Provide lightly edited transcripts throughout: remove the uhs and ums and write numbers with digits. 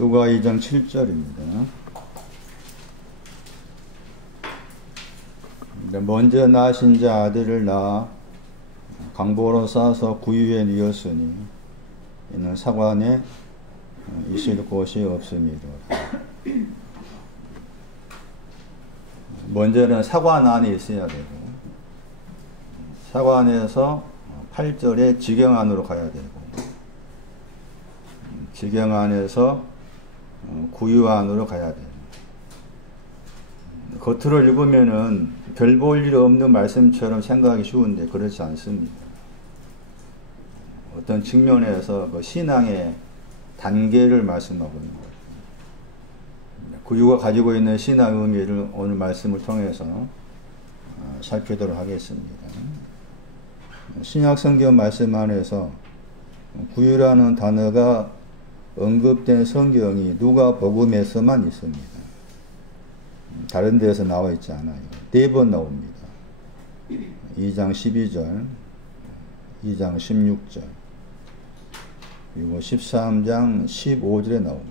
누가 2장 7절입니다. 먼저 나신 자 아들을 낳아 강보로 싸서 구유에 뉘었으니 이는 사관에 있을 곳이 없음이로라. 먼저는 사관 안에 있어야 되고, 사관에서 8절에 지경 안으로 가야 되고, 지경 안에서 구유 안으로 가야 돼요. 겉으로 읽으면은 별 볼 일 없는 말씀처럼 생각하기 쉬운데 그렇지 않습니다. 어떤 측면에서 그 신앙의 단계를 말씀하고 있는 거죠. 구유가 가지고 있는 신앙 의미를 오늘 말씀을 통해서 살피도록 하겠습니다. 신약 성경 말씀 안에서 구유라는 단어가 언급된 성경이 누가복음에서만 있습니다. 다른 데에서 나와 있지 않아요. 4번 나옵니다. 2장 12절, 2장 16절, 그리고 13장 15절에 나옵니다.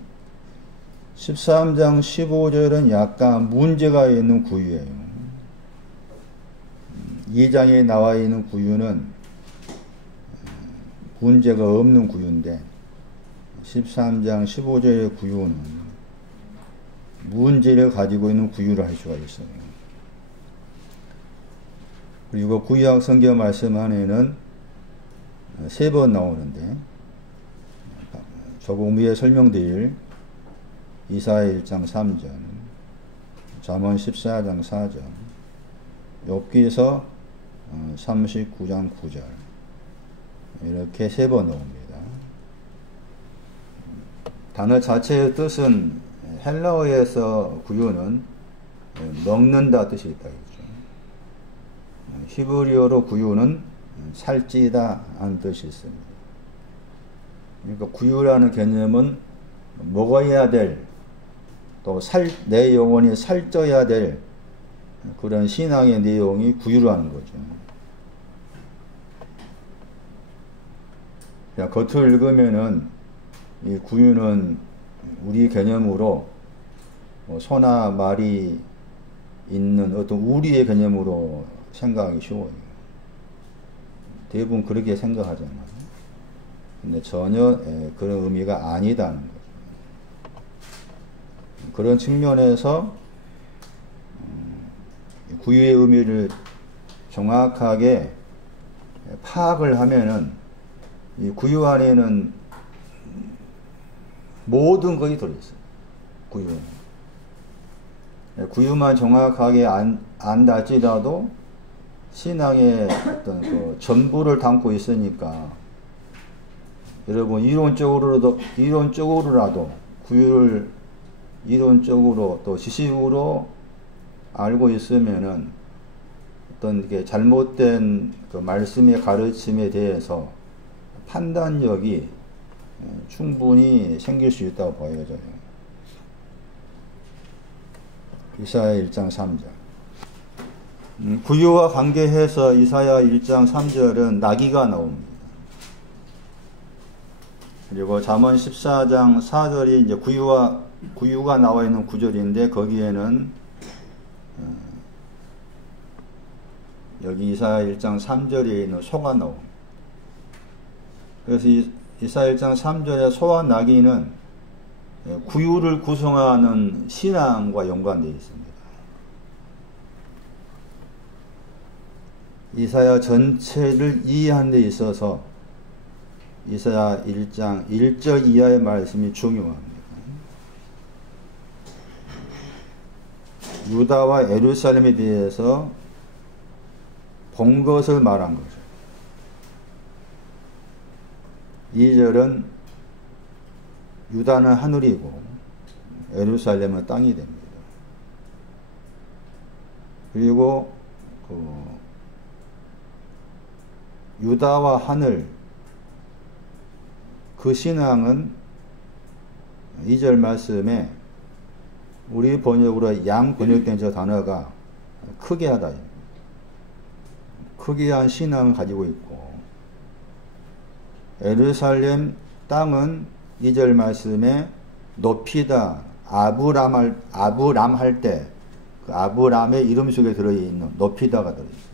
13장 15절은 약간 문제가 있는 구유예요. 2장에 나와 있는 구유는 문제가 없는 구유인데 13장 15절의 구유는 문제를 가지고 있는 구유를 할 수가 있어요. 그리고 구약 성경 말씀 안에는 3번 나오는데 조금 위에 설명드릴 이사야 1장 3절, 잠언 14장 4절, 욥기서 39장 9절 이렇게 3번 나옵니다. 단어 자체의 뜻은 헬라어에서 구유는 먹는다 뜻이 있다. 히브리어로 구유는 살찌다 하는 뜻이 있습니다. 그러니까 구유라는 개념은 먹어야 될, 또 내 영혼이 살쪄야 될 그런 신앙의 내용이 구유라는 거죠. 겉을 읽으면은 이 구유는 우리 개념으로 소나 말이 있는 어떤 우리의 개념으로 생각하기 쉬워요. 대부분 그렇게 생각하잖아요. 근데 전혀 그런 의미가 아니다는 거죠. 그런 측면에서 구유의 의미를 정확하게 파악을 하면은 이 구유 안에는 모든 것이 들어있어요. 구유는. 구유만 정확하게 안다 할지라도 신앙의 어떤 그 전부를 담고 있으니까 여러분 이론적으로라도 구유를 이론적으로 또 지식으로 알고 있으면은 어떤 게 잘못된 그 말씀의 가르침에 대해서 판단력이 충분히 생길 수 있다고 보여져요. 이사야 1장 3절. 구유와 관계해서 이사야 1장 3절은 나귀가 나옵니다. 그리고 잠언 14장 4절이 이제 구유가 나와 있는 구절인데 거기에는 여기 이사야 1장 3절에 있는 소가 나옵니다. 그래서 이사야 1장 3절에 소와 나귀는 구유를 구성하는 신앙과 연관되어 있습니다. 이사야 전체를 이해하는 데 있어서 이사야 1장 1절 이하의 말씀이 중요합니다. 유다와 예루살렘에 대해서 본 것을 말한 거죠. 2절은 유다는 하늘이고 예루살렘은 땅이 됩니다. 그리고 유다와 하늘 그 신앙은 2절 말씀에 우리 번역으로 양 번역된 저 단어가 크게 하다. 크게 한 신앙을 가지고 있고 예루살렘 땅은 2절 말씀에 높이다, 아브람 할 때 그 아브람의 이름 속에 들어있는 높이다가 들어있어요.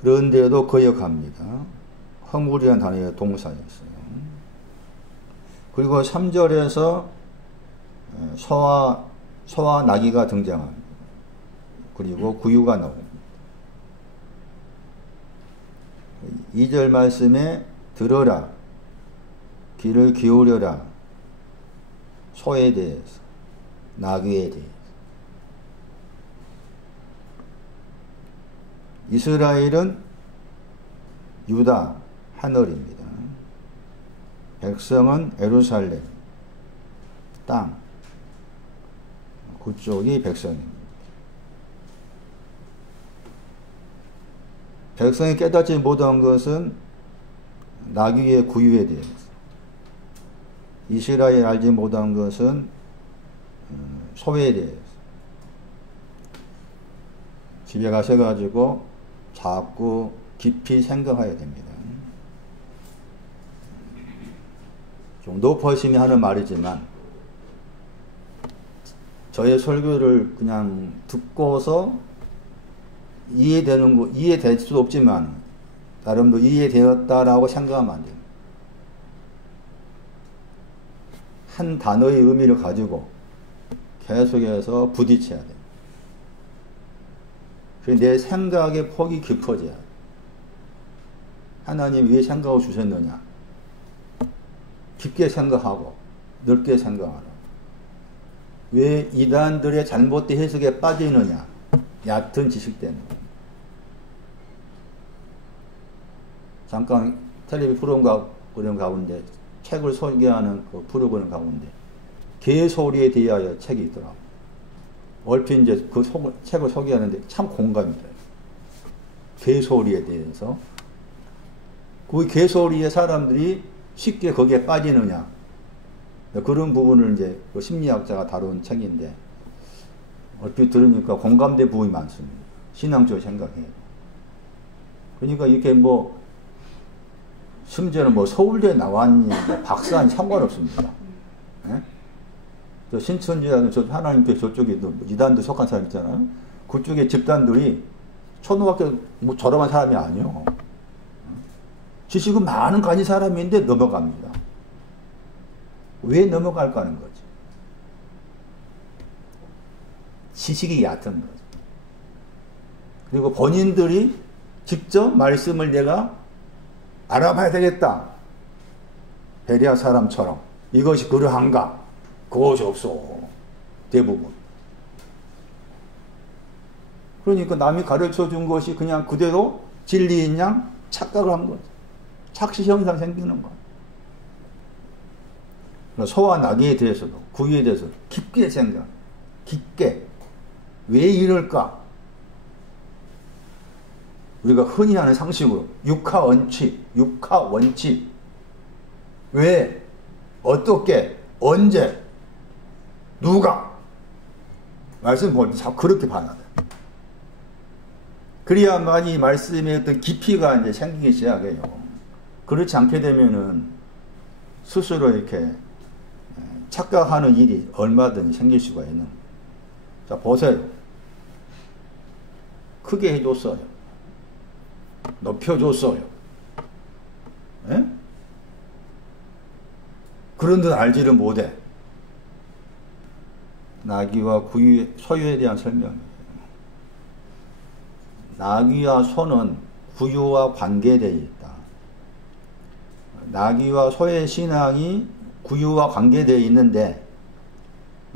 그런데도 거역합니다. 허물이라는 단어의 동사였어요. 그리고 3절에서 소와 나귀가 등장합니다. 그리고 구유가 나옵니다. 2절 말씀에 들어라, 귀를 기울여라, 소에 대해서, 나귀에 대해서. 이스라엘은 유다, 하늘입니다. 백성은 예루살렘, 땅, 그쪽이 백성입니다. 백성이 깨닫지 못한 것은 나귀의 구유에 대해서, 이스라엘 알지 못한 것은 소에 대해서. 집에 가셔가지고 자꾸 깊이 생각해야 됩니다. 좀 높으심이 하는 말이지만 저의 설교를 그냥 듣고서 이해될 수도 없지만 나름도 이해되었다라고 생각하면 안 돼요. 한 단어의 의미를 가지고 계속해서 부딪혀야 돼요. 내 생각의 폭이 깊어져야 돼요. 하나님 왜 생각을 주셨느냐? 깊게 생각하고 넓게 생각하라. 왜 이단들의 잘못된 해석에 빠지느냐? 얕은 지식 때문에. 잠깐 텔레비 프로그램 가운데 책을 소개하는 그 프로그램 가운데 개소리에 대하여 책이 있더라고요. 얼핏 이제 그 책을 소개하는데 참 공감이 돼요. 개소리에 대해서. 그 개소리에 사람들이 쉽게 거기에 빠지느냐. 그런 부분을 이제 그 심리학자가 다룬 책인데 얼핏 들으니까 공감된 부분이 많습니다. 신앙적으로 생각해요. 그러니까 이렇게 심지어는 서울대 나왔니, 박사니 상관없습니다. 예? 저 신천지라는 저 하나님께 저쪽에 이단도 속한 사람 있잖아요. 그쪽에 집단들이 초등학교 졸업한 사람이 아니요. 지식은 많은 가진 사람인데 넘어갑니다. 왜 넘어갈까 하는 거지. 지식이 얕은 거죠. 그리고 본인들이 직접 말씀을 내가 알아봐야 되겠다. 베레아 사람처럼 이것이 그러한가? 그것이 없어. 대부분. 그러니까 남이 가르쳐 준 것이 그냥 그대로 진리인 양 착각을 한 거죠. 착시 현상 생기는 거예요. 소와 나귀에 대해서도 구유에 대해서 깊게 생각, 깊게 왜 이럴까? 우리가 흔히 하는 상식으로 육하 원칙 왜? 어떻게? 언제? 누가? 말씀 볼 때 자꾸 그렇게 반하다. 그래야만 이 말씀의 어떤 깊이가 이제 생기기 시작해요. 그렇지 않게 되면은 스스로 이렇게 착각하는 일이 얼마든지 생길 수가 있는. 자, 보세요. 크게 해줬어요. 높여줬어요. 예? 그런데 알지를 못해. 나귀와 소유에 대한 설명이에요. 나귀와 소는 구유와 관계되어 있다. 나귀와 소의 신앙이 구유와 관계되어 있는데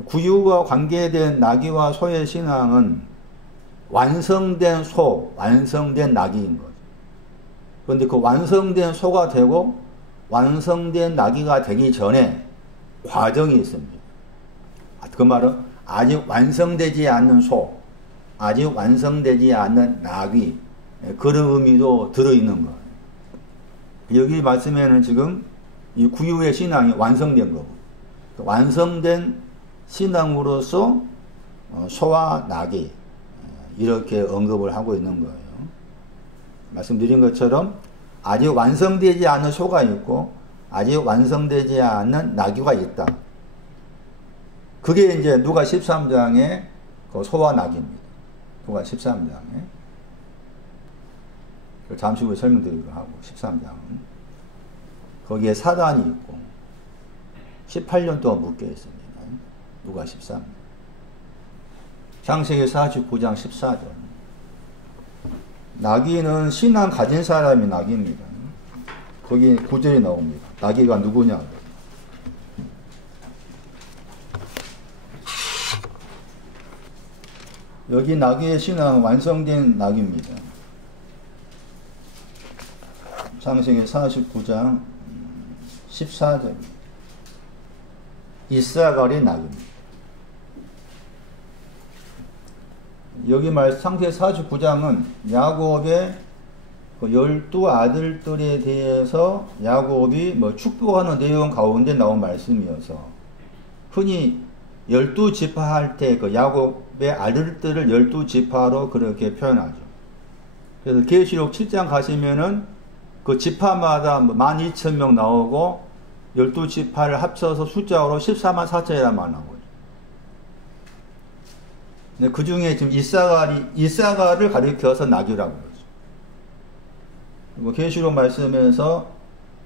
구유와 관계된 나귀와 소의 신앙은 완성된 소, 완성된 나귀인 거죠. 그런데 그 완성된 소가 되고 완성된 나귀가 되기 전에 과정이 있습니다. 그 말은 아직 완성되지 않는 소, 아직 완성되지 않는 나귀, 그런 의미도 들어있는 거예요. 여기 말씀에는 지금 이 구유의 신앙이 완성된 거고, 완성된 신앙으로서 소와 나귀 이렇게 언급을 하고 있는 거예요. 말씀드린 것처럼 아직 완성되지 않은 소가 있고 아직 완성되지 않은 나귀가 있다. 그게 이제 누가 13장의 그 소와 나귀입니다. 누가 13장에. 잠시 후에 설명드리기로 하고, 13장은. 거기에 사단이 있고, 18년 동안 묶여 있습니다. 누가 13장. 창세기 49장 14절. 나귀는 신앙 가진 사람이 나귀입니다. 거기 9절이 나옵니다. 나귀가 누구냐? 여기 나귀의 신앙은 완성된 나귀입니다. 창세기 49장 14절. 이사갈의 나귀입니다. 여기 창세기 49장은 야곱의 12아들들에 대해서 야곱이 축복하는 내용 가운데 나온 말씀이어서 흔히 12지파 할 때 그 야곱의 아들들을 12지파로 그렇게 표현하죠. 그래서 계시록 7장 가시면은 그 지파마다 12,000명 나오고 12지파를 합쳐서 숫자로 14만 4천이라는 말 나오죠. 근데 그 중에 지금 이사갈을 가리켜서 나귀라고 그러죠. 그리고 계시록 말씀에서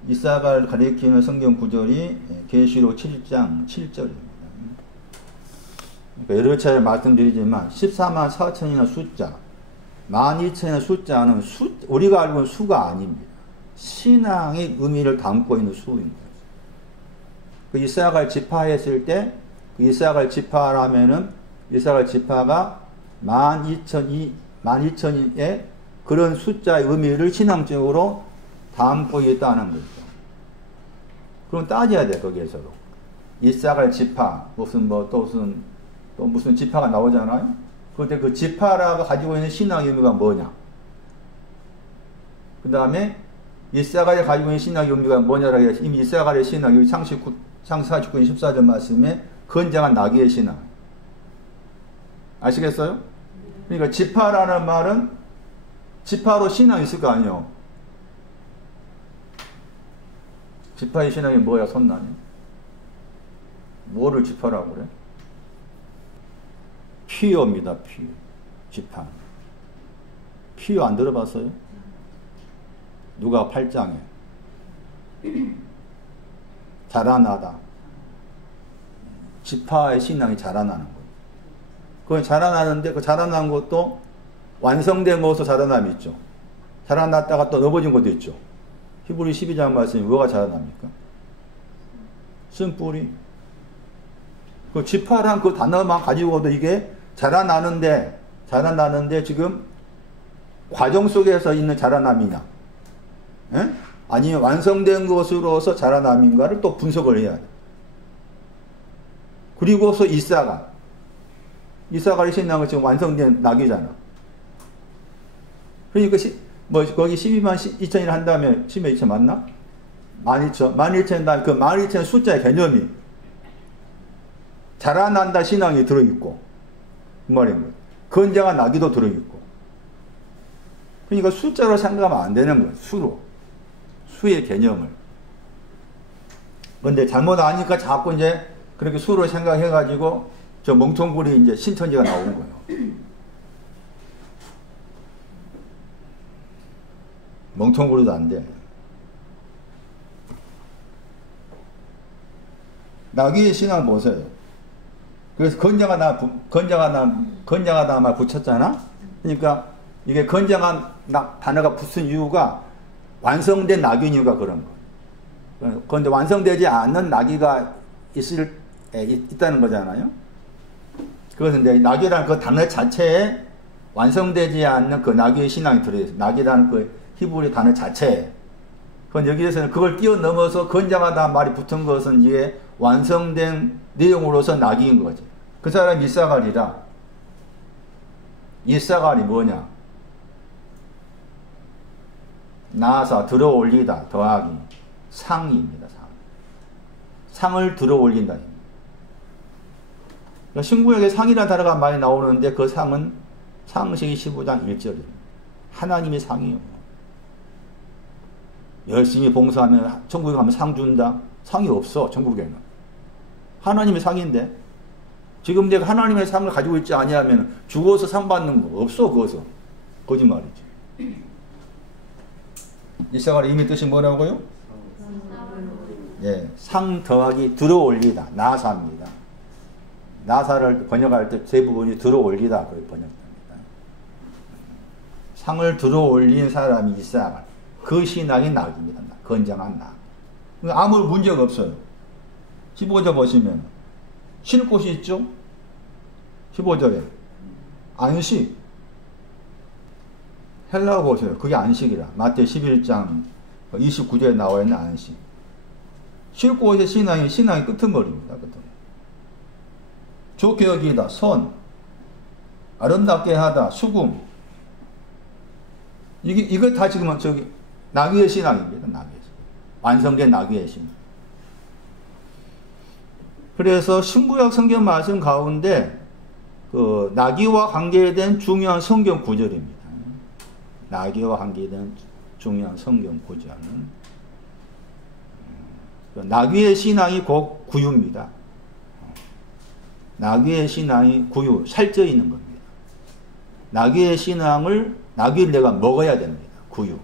이사갈을 가리키는 성경 구절이 계시록 7장 7절입니다. 그러니까 여러 차례 말씀드리지만 14만 4천이나 숫자, 12,000의 숫자는 우리가 알고 있는 수가 아닙니다. 신앙의 의미를 담고 있는 수입니다. 그 이사갈 지파 했을 때, 그 이사갈 지파라면은, 이사갈 지파가 12,000의 그런 숫자의 의미를 신앙적으로 담고 있다는 거죠. 그럼 따져야 돼, 거기에서도. 이사갈 지파, 또 무슨 지파가 나오잖아요? 그때 그 지파라고 가지고 있는 신앙의 의미가 뭐냐? 그 다음에 이사갈이 가지고 있는 신앙의 의미가 뭐냐라고 해서 이미 이사갈의 신앙, 여기 창세기 49장 14절 말씀에 건장한 나귀의 신앙. 아시겠어요? 그러니까 지파라는 말은 지파로 신앙이 있을 거 아니에요. 지파의 신앙이 뭐야, 손나니? 뭐를 지파라고 그래? 피요입니다, 피요. 지파. 피요 안 들어봤어요? 누가 8장에. 자라나다. 지파의 신앙이 자라나는 거예요. 그건 자라나는데, 그 자라난 것도 완성된 것으로 자라남이 있죠. 자라났다가 또 넘어진 것도 있죠. 히브리 12장 말씀이 뭐가 자라납니까? 쓴뿌리. 그 지파란 그 단어만 가지고도 이게 자라나는데 지금 과정 속에서 있는 자라남이냐, 에? 아니면 완성된 것으로서 자라남인가를 또 분석을 해야 돼. 그리고서 이사갈의 신앙은 지금 완성된 낙이잖아. 그러니까 거기 12만 2천이라 한다면 12만 2천 맞나? 12,000 그 12,000 숫자의 개념이 자라난다 신앙이 들어있고, 그 말인 거예요. 건장한 나귀도 들어있고. 그러니까 숫자로 생각하면 안 되는 거예요. 수의 개념을. 근데 잘못 아니까 자꾸 이제 그렇게 수로 생각해가지고 저 멍텅구리 이제 신천지가 나온 거예요. 멍텅구리도 안 돼. 나귀의 신앙 보세요. 그래서 건장하다 말 붙였잖아? 그러니까 이게 건장한 단어가 붙은 이유가 완성된 나귀인 이유가 그런 거예요. 그런데 완성되지 않는 나귀가 있다는 거잖아요? 그것은 이제 나귀라는 그 단어 자체에 완성되지 않는 그 나귀의 신앙이 들어있어요. 나귀라는 그 히브리 단어 자체에. 그건 여기에서는 그걸 뛰어넘어서 건장하다 말이 붙은 것은 이게 완성된 내용으로서 나귀인 거죠. 그 사람이 이사갈이라. 이사갈이 뭐냐? 나사, 들어올리다, 더하기. 상입니다, 상. 상을 들어올린다. 그러니까 신구약에 상이라는 단어가 많이 나오는데 그 상은 창세기 15장 1절입니다. 하나님의 상이요. 열심히 봉사하면 천국에 가면 상 준다. 상이 없어 천국에는. 하나님의 상인데 지금 내가 하나님의 상을 가지고 있지 아니하면 죽어서 상 받는 거 없어. 그것은 거짓말이지. 이사가의 이미 뜻이 뭐라고요? 예, 상 더하기 들어올리다. 나사입니다. 나사를 번역할 때 대부분이 들어올리다 그렇게 번역됩니다. 상을 들어올린 사람이 이사가 그 신앙이 낙입니다. 건장한 낙. 아무 문제가 없어요. 15절 보시면 쉴 곳이 있죠? 15절에 안식. 헬라어 보세요. 그게 안식이라. 마태 11장 29절에 나와 있는 안식. 쉴 곳의 신앙이 끄트머리입니다. 좋게 여기다, 선, 아름답게 하다, 수금. 이거 다 지금 저기 나귀의 신앙입니다. 나귀의 신앙. 완성된 나귀의 신앙. 그래서 신구약 성경 말씀 가운데 그 나귀와 관계된 중요한 성경 구절입니다. 나귀와 관계된 중요한 성경 구절은 나귀의 신앙이 곧 구유입니다. 나귀의 신앙이 구유, 살쪄 있는 겁니다. 나귀의 신앙을 나귀를 내가 먹어야 됩니다. 구유,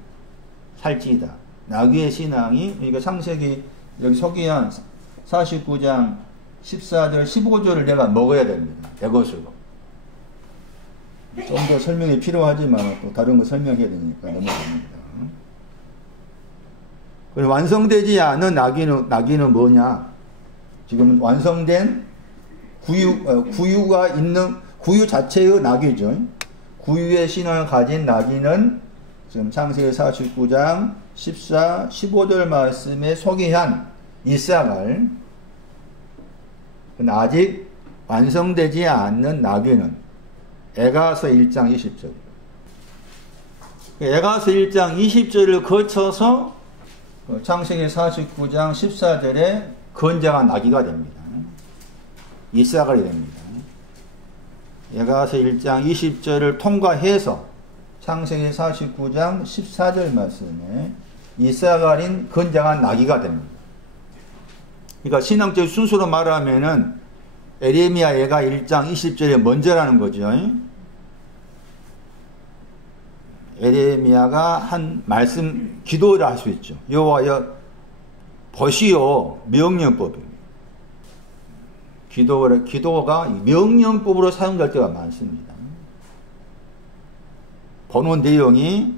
살찌다. 나귀의 신앙이 그러니까 창세기 여기 서기한 49장 14절 15절을 내가 먹어야 됩니다. 내 것으로. 좀 더 설명이 필요하지만 또 다른 거 설명해야 되니까 넘어갑니다. 완성되지 않은 나귀는 뭐냐? 지금 완성된 구유가 있는 구유 자체의 나귀죠. 구유의 신앙을 가진 나귀는 지금 창세기 49장 14, 15절 말씀에 소개한 이삭을 아직 완성되지 않는 나귀는 에가서 1장 20절. 에가서 1장 20절을 거쳐서 창세기 49장 14절에 건장한 나귀가 됩니다. 이삭이 됩니다. 에가서 1장 20절을 통과해서 창세기 49장 14절 말씀에 이삭아린 건장한 나귀가 됩니다. 그러니까 신앙적 순서로 말하면은 에레미야 예가 1장 20절에 먼저라는 거죠. 에레미야가 한 말씀 기도를 할 수 있죠. 여호와여 보시오 명령법입니다. 기도가 명령법으로 사용될 때가 많습니다. 보는 내용이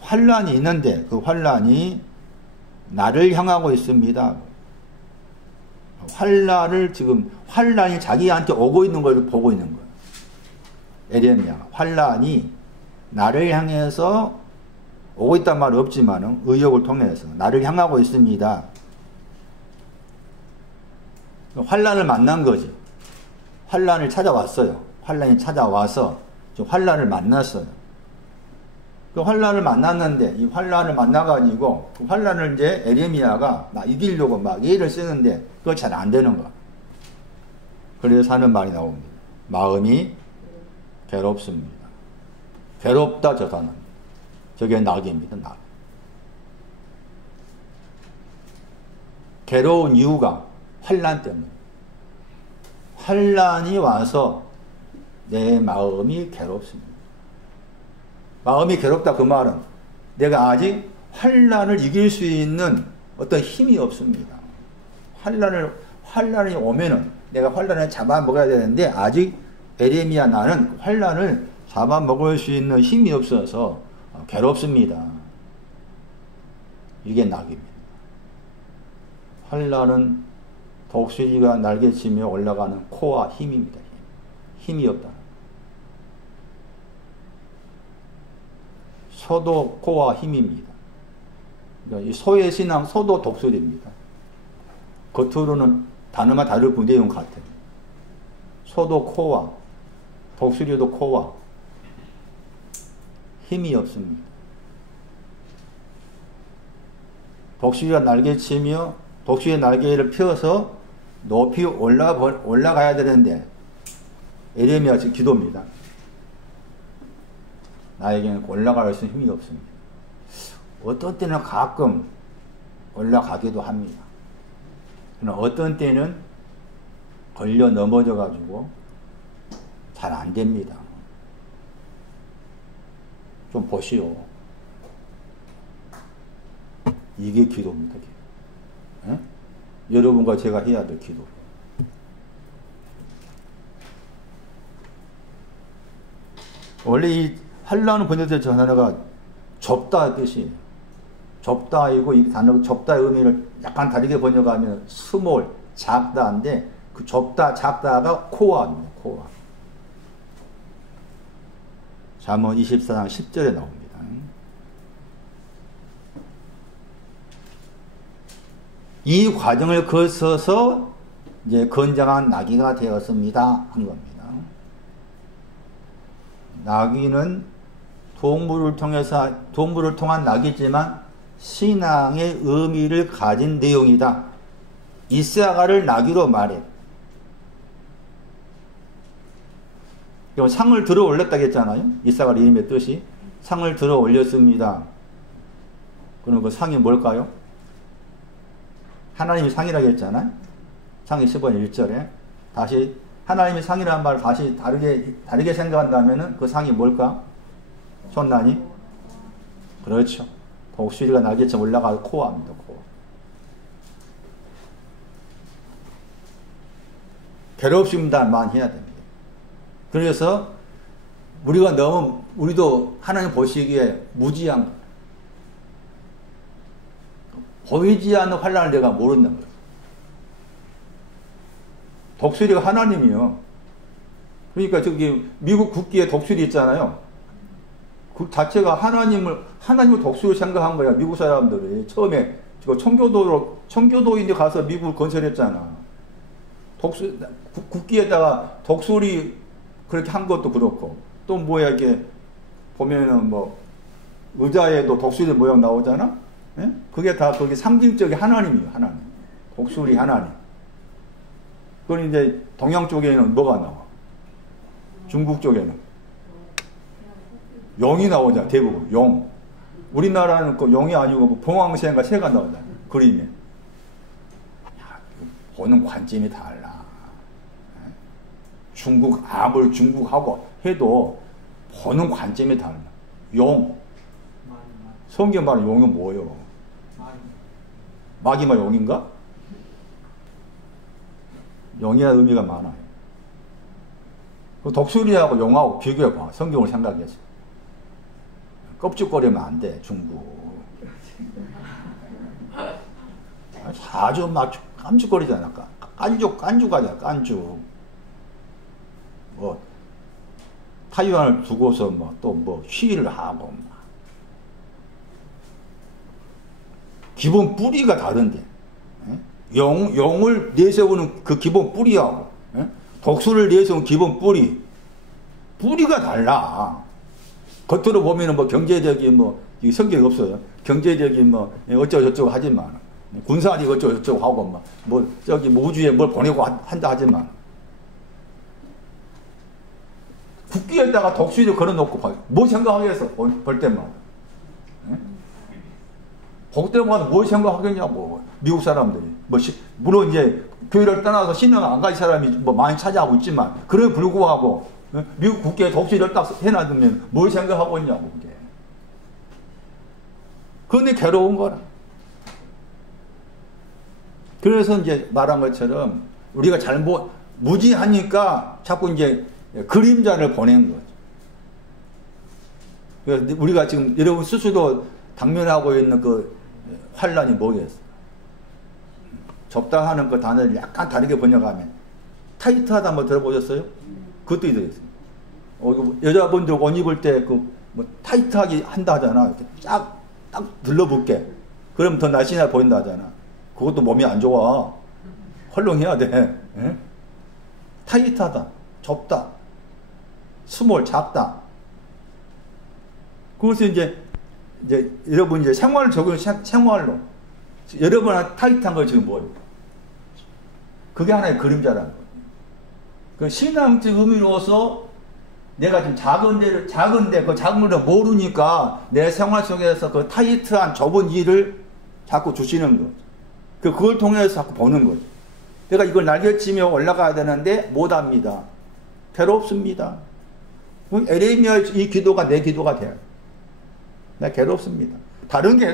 환란이 있는데 그 환란이 나를 향하고 있습니다. 환란이 자기한테 오고 있는 걸 보고 있는 거예요. 에레미야 환란이 나를 향해서 오고 있단 말은 없지만 의욕을 통해서 나를 향하고 있습니다. 환란을 만난 거지. 환란을 찾아왔어요. 환란이 찾아와서 환란을 만났어요. 그 환란을 만났는데 이 환란을 만나가지고 그 환란을 이제 에레미야가 막 이기려고 막 예를 쓰는데 그거 잘 안 되는 거야. 그래서 하는 말이 나옵니다. 마음이 괴롭습니다. 괴롭다 저 단어입니다. 저게 낙입니다. 낙. 괴로운 이유가 환란 때문에. 환란이 와서 내 마음이 괴롭습니다. 마음이 괴롭다 그 말은 내가 아직 환란을 이길 수 있는 어떤 힘이 없습니다. 환란이 오면은 내가 환란을 잡아먹어야 되는데 아직 에레미야 나는 환란을 잡아먹을 수 있는 힘이 없어서 괴롭습니다. 이게 낙입니다. 환란은 독수리가 날개치며 올라가는 코와 힘입니다. 힘이 없다. 소도 코와 힘입니다. 그러니까 이 소의 신앙, 소도 독수리입니다. 겉으로는 단어만 다를 뿐 내용 같아요. 소도 코와, 독수리도 코와 힘이 없습니다. 독수리가 날개치며 독수리의 날개를 펴서 높이 올라가야 되는데 에레미야 지금 기도입니다. 나에게는 올라갈 수 있는 힘이 없습니다. 어떤 때는 가끔 올라가기도 합니다. 그러나 어떤 때는 걸려 넘어져 가지고 잘 안 됩니다. 좀 보시오. 이게 기도입니다. 예? 여러분과 제가 해야 될 기도. 원래 이 환란을 번역될 저 단어가 좁다 뜻이에요. 좁다이고 이 단어 좁다의 의미를 약간 다르게 번역하면 스몰, 작다인데 그 좁다, 작다가 코어입니다. 코어. 잠언 24장 10절에 나옵니다. 이 과정을 거쳐서 이제 건장한 나귀가 되었습니다. 한 겁니다. 나귀는 동물을 통한 나귀지만 신앙의 의미를 가진 내용이다. 이사가를 나귀로 말해. 상을 들어 올렸다고 했잖아요. 이사가 이름의 뜻이 상을 들어 올렸습니다. 그럼 그 상이 뭘까요? 하나님이 상이라고 했잖아요. 상이 15년 1절에 다시 하나님이 상이라는 말을 다시 다르게 생각한다면은 그 상이 뭘까? 손난이? 그렇죠. 독수리가 날개처럼 올라가서 코어합니다. 코어. 괴롭습니다만 해야 됩니다. 그래서 우리도 하나님 보시기에 무지한 거. 보이지 않는 환란을 내가 모른다는 거예요. 독수리가 하나님이요. 그러니까 저기 미국 국기에 독수리 있잖아요. 그 자체가 하나님을 독수리로 생각한 거야. 미국 사람들이 처음에 청교도인데 가서 미국을 건설했잖아. 국기에다가 독수리 그렇게 한 것도 그렇고 또 뭐야 이게 보면은 뭐 의자에도 독수리 모양 나오잖아. 예? 그게 다 거기 상징적인 하나님이에요. 하나님. 독수리 하나님. 그건 이제 동양 쪽에는 뭐가 나와? 중국 쪽에는 용이 나오잖아. 대부분 용. 우리나라는 그 용이 아니고 뭐 봉황새인가 새가 나오잖아. 그림에. 야, 보는 관점이 달라. 아무리 중국하고 해도 보는 관점이 달라. 용. 성경 말하는 용은 뭐예요? 마귀만 용인가? 용이라는 의미가 많아요. 그 독수리하고 용하고 비교해봐. 성경을 생각해서. 껍질거리면 안 돼, 중국. 아주 막 깜찍거리잖아. 깐죽하잖아, 깐죽. 뭐, 타이완을 두고서 뭐, 또 뭐, 시위를 하고, 막. 기본 뿌리가 다른데. 용을 내세우는 그 기본 뿌리하고, 독수를 내세우는 기본 뿌리가 달라. 겉으로 보면은 뭐 경제적인 성격이 없어요. 경제적인 어쩌고저쩌고 하지만, 군사리 어쩌고저쩌고 하고, 저기 우주에 뭘 보내고 한다 하지만, 국기에다가 독수리를 걸어놓고 뭐 생각하겠어? 볼 때마다. 볼 때마다 뭘 생각하겠냐고. 미국 사람들이. 물론 이제 교회를 떠나서 신앙을 안 가진 사람이 많이 차지하고 있지만, 그래 불구하고, 미국 국기에 독수리를 딱 해놔두면 뭘 생각하고 있냐고, 그게. 그런데 괴로운 거라. 그래서 이제 말한 것처럼, 우리가 무지하니까 자꾸 이제 그림자를 보낸 거죠. 그래서 우리가 지금 여러분 스스로 당면하고 있는 그 환란이 뭐겠어? 좁다 하는 그 단어를 약간 다르게 번역하면 타이트하다 한번 들어보셨어요? 그것도 있습니다. 여자분들 옷 입을 때 타이트하게 한다 하잖아. 이렇게 딱 들러붙게. 그럼 더 날씬해 보인다 하잖아. 그것도 몸이 안 좋아. 헐렁해야 돼. 예? 타이트하다, 좁다, 스몰, 작다. 그것을 이제 여러분 생활을 생활로 여러분한테 타이트한 거 지금 뭐예요? 그게 하나의 그림자라는 거예요. 그 신앙적 의미로서 내가 지금 작은데 그 작은 걸 모르니까 내 생활 속에서 그 타이트한 좁은 일을 자꾸 주시는 거죠. 그걸 통해서 자꾸 보는 거죠. 내가 이걸 날개치며 올라가야 되는데 못합니다. 괴롭습니다. 에레미야의 이 기도가 내 기도가 돼요. 나 괴롭습니다. 다른 게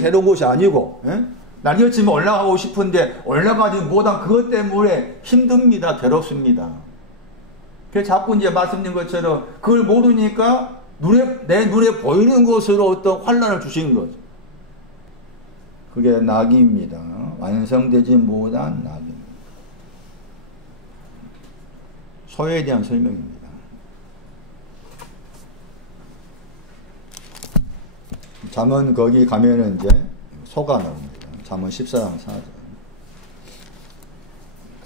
괴로운 것이 아니고, 예? 날개치며 올라가고 싶은데 올라가지 못한 그것 때문에 힘듭니다. 괴롭습니다. 그래서 자꾸 이제 말씀드린 것처럼 그걸 모르니까 내 눈에 보이는 것으로 어떤 환란을 주신 거죠. 그게 낙입니다. 완성되지 못한 낙입니다. 소에 대한 설명입니다. 잠언 거기 가면은 이제 소가 나옵니다. 잠언 14장 4절.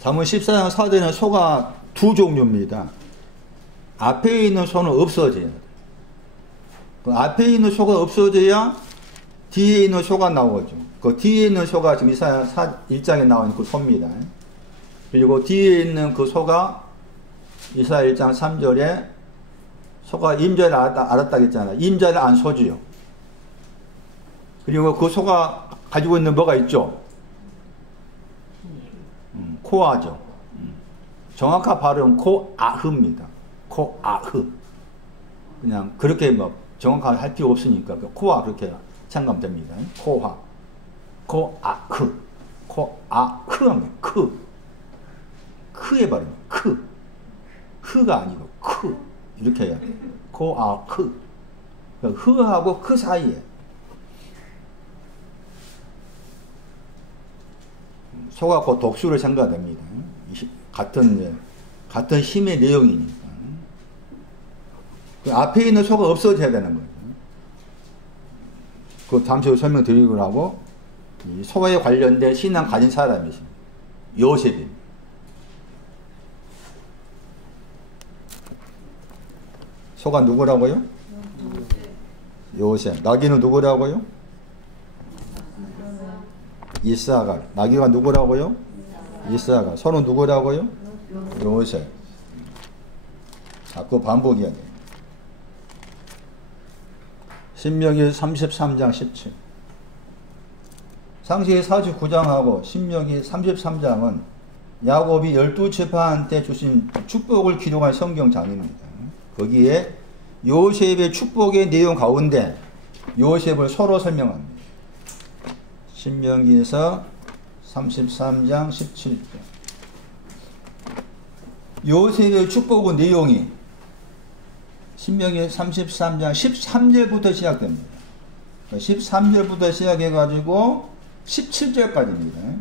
잠언 14장 4절에는 소가 두 종류입니다. 앞에 있는 소는 없어져야 돼. 그 앞에 있는 소가 없어져야 뒤에 있는 소가 나오죠. 그 뒤에 있는 소가 지금 이사야 1장에 나오는 그 소입니다. 그리고 뒤에 있는 그 소가 이사야 1장 3절에 소가 임자를 알았다 했잖아요. 임자를 안 소지요. 그리고 그 소가 가지고 있는 뭐가 있죠? 코아죠. 정확한 발음은 코아흐입니다. 코아흐. 그냥 그렇게 뭐 정확하게 할 필요 없으니까 코아 그렇게 참감됩니다. 코아, 코아흐, 코아흐 하면 크의 발음이 흐가 아니고 크 이렇게 해야 돼. 코아흐. 흐하고 크 사이에 소가 곧 독수를 생각됩니다. 같은 힘의 내용이니까. 그 앞에 있는 소가 없어져야 되는 거예요. 그 잠시 후 설명드리고 하고, 이 소에 관련된 신앙 가진 사람이 있습니다. 요셉입니다. 소가 누구라고요? 요셉. 나귀는 누구라고요? 이스하갈. 나귀가 누구라고요? 이스하갈. 소는 누구라고요? 요셉. 자꾸 반복해야 돼요. 신명기 33장 17. 창세기 49장하고 신명기 33장은 야곱이 12지파한테 주신 축복을 기록한 성경장입니다. 거기에 요셉의 축복의 내용 가운데 요셉을 서로 설명합니다. 신명기에서 33장 17절. 요셉의 축복의 내용이 신명기 33장 13절부터 시작됩니다. 13절부터 시작해가지고 17절까지입니다.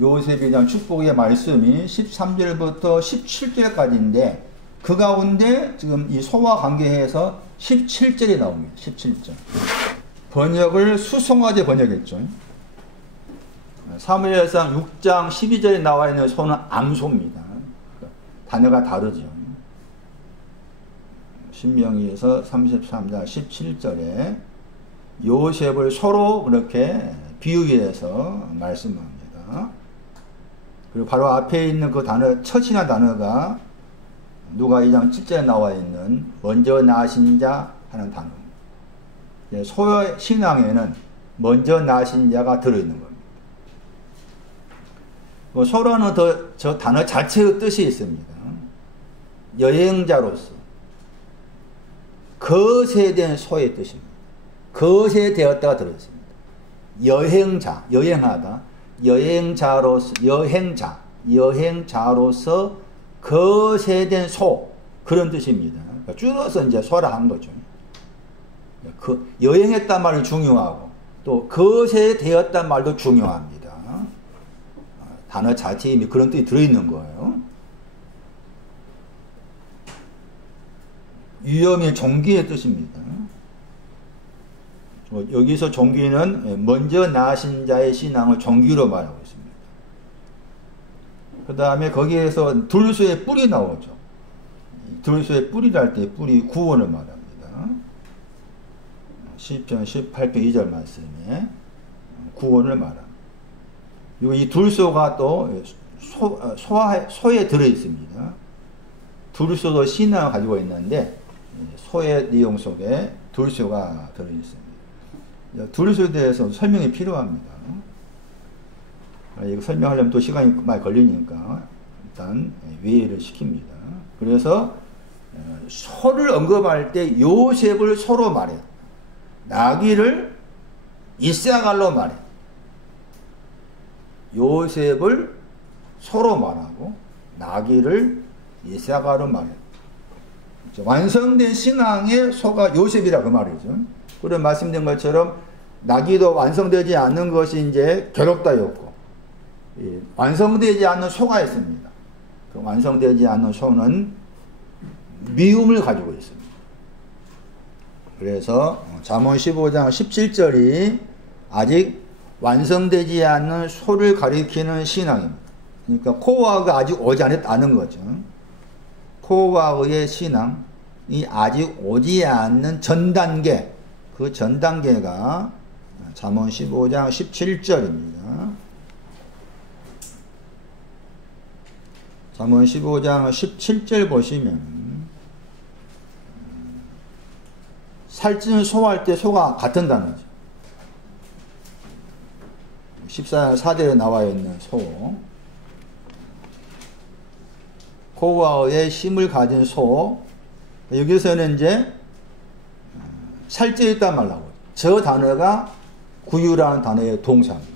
요셉에 대한 축복의 말씀이 13절부터 17절까지인데 그 가운데 지금 이 소와 관계해서 17절이 나옵니다. 17절. 번역을 수송아제 번역했죠. 사무엘상 6장 12절에 나와 있는 소는 암소입니다. 단어가 다르죠. 신명기에서 33장 17절에 요셉을 소로 그렇게 비유해서 말씀합니다. 그리고 바로 앞에 있는 그 단어, 첫이나 단어가 누가 2장 7절에 나와 있는 먼저 나신 자 하는 단어입니다. 소의 신앙에는 먼저 나신 자가 들어있는 겁니다. 소라는 저 단어 자체의 뜻이 있습니다. 여행자로서 거세된 소의 뜻입니다. 거세되었다가 들어있습니다. 여행자, 여행하다, 여행자로서 거세된 소, 그런 뜻입니다. 줄여서 이제 소라 한 거죠. 그 여행했단 말이 중요하고 또 거세되었단 말도 중요합니다. 단어 자체에 이미 그런 뜻이 들어있는 거예요. 위험의 종기의 뜻입니다. 여기서 종기는 먼저 나신 자의 신앙을 종기로 말하고 있습니다. 그 다음에 거기에서 들소의 뿔이 나오죠. 들소의 뿔이랄 때 뿔이 구원을 말합니다. 시편 18편 2절 말씀에 구원을 말합니다. 그리고 이 들소가 또 소에 들어있습니다. 두루소도 신앙을 가지고 있는데 소의 내용 속에 두루소가 들어있습니다. 두루소에 대해서 설명이 필요합니다. 이거 설명하려면 또 시간이 많이 걸리니까 일단 외회를 시킵니다. 그래서 소를 언급할 때 요셉을 소로 말해요. 나귀를 이사갈로 말해요. 요셉을 소로 말하고 나귀를 이사갈로 말해요. 완성된 신앙의 소가 요셉이라 그 말이죠. 그런 말씀드린 것처럼 나귀도 완성되지 않는 것이 이제 겨롭다였고, 완성되지 않는 소가 있습니다. 그 완성되지 않는 소는 미움을 가지고 있습니다. 그래서 잠언 15장 17절이 아직 완성되지 않는 소를 가리키는 신앙입니다. 그러니까 코와가 아직 오지 않은 거죠. 코와의 신앙이 아직 오지 않는 전단계, 그 전단계가 잠언 15장 17절입니다. 잠언 15장 17절 보시면 살찌는 소할 때 소가 같은 단어죠. 14장 4절에 나와 있는 소, 코와의 힘을 가진 소, 여기서는 이제 살찌어 있단 말라고. 저 단어가 구유라는 단어의 동사입니다.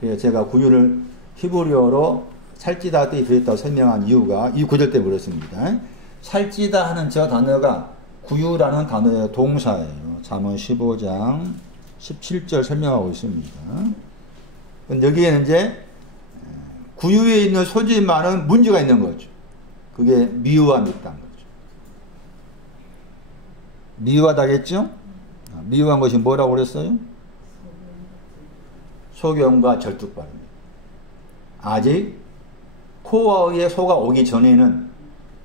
그래서 제가 구유를 히브리어로 살찌다 뜻이 들었다고 설명한 이유가 이 구절 때문에 그렇습니다. 살찌다 하는 저 단어가 구유라는 단어의 동사예요. 잠언 15장 17절 설명하고 있습니다. 여기에는 이제 구유에 있는 소지만은 문제가 있는 거죠. 그게 미워함이 있다는 거죠. 미워하다겠죠? 미워한 것이 뭐라고 그랬어요? 소경과 절뚝발입니다. 아직 코와의 소가 오기 전에는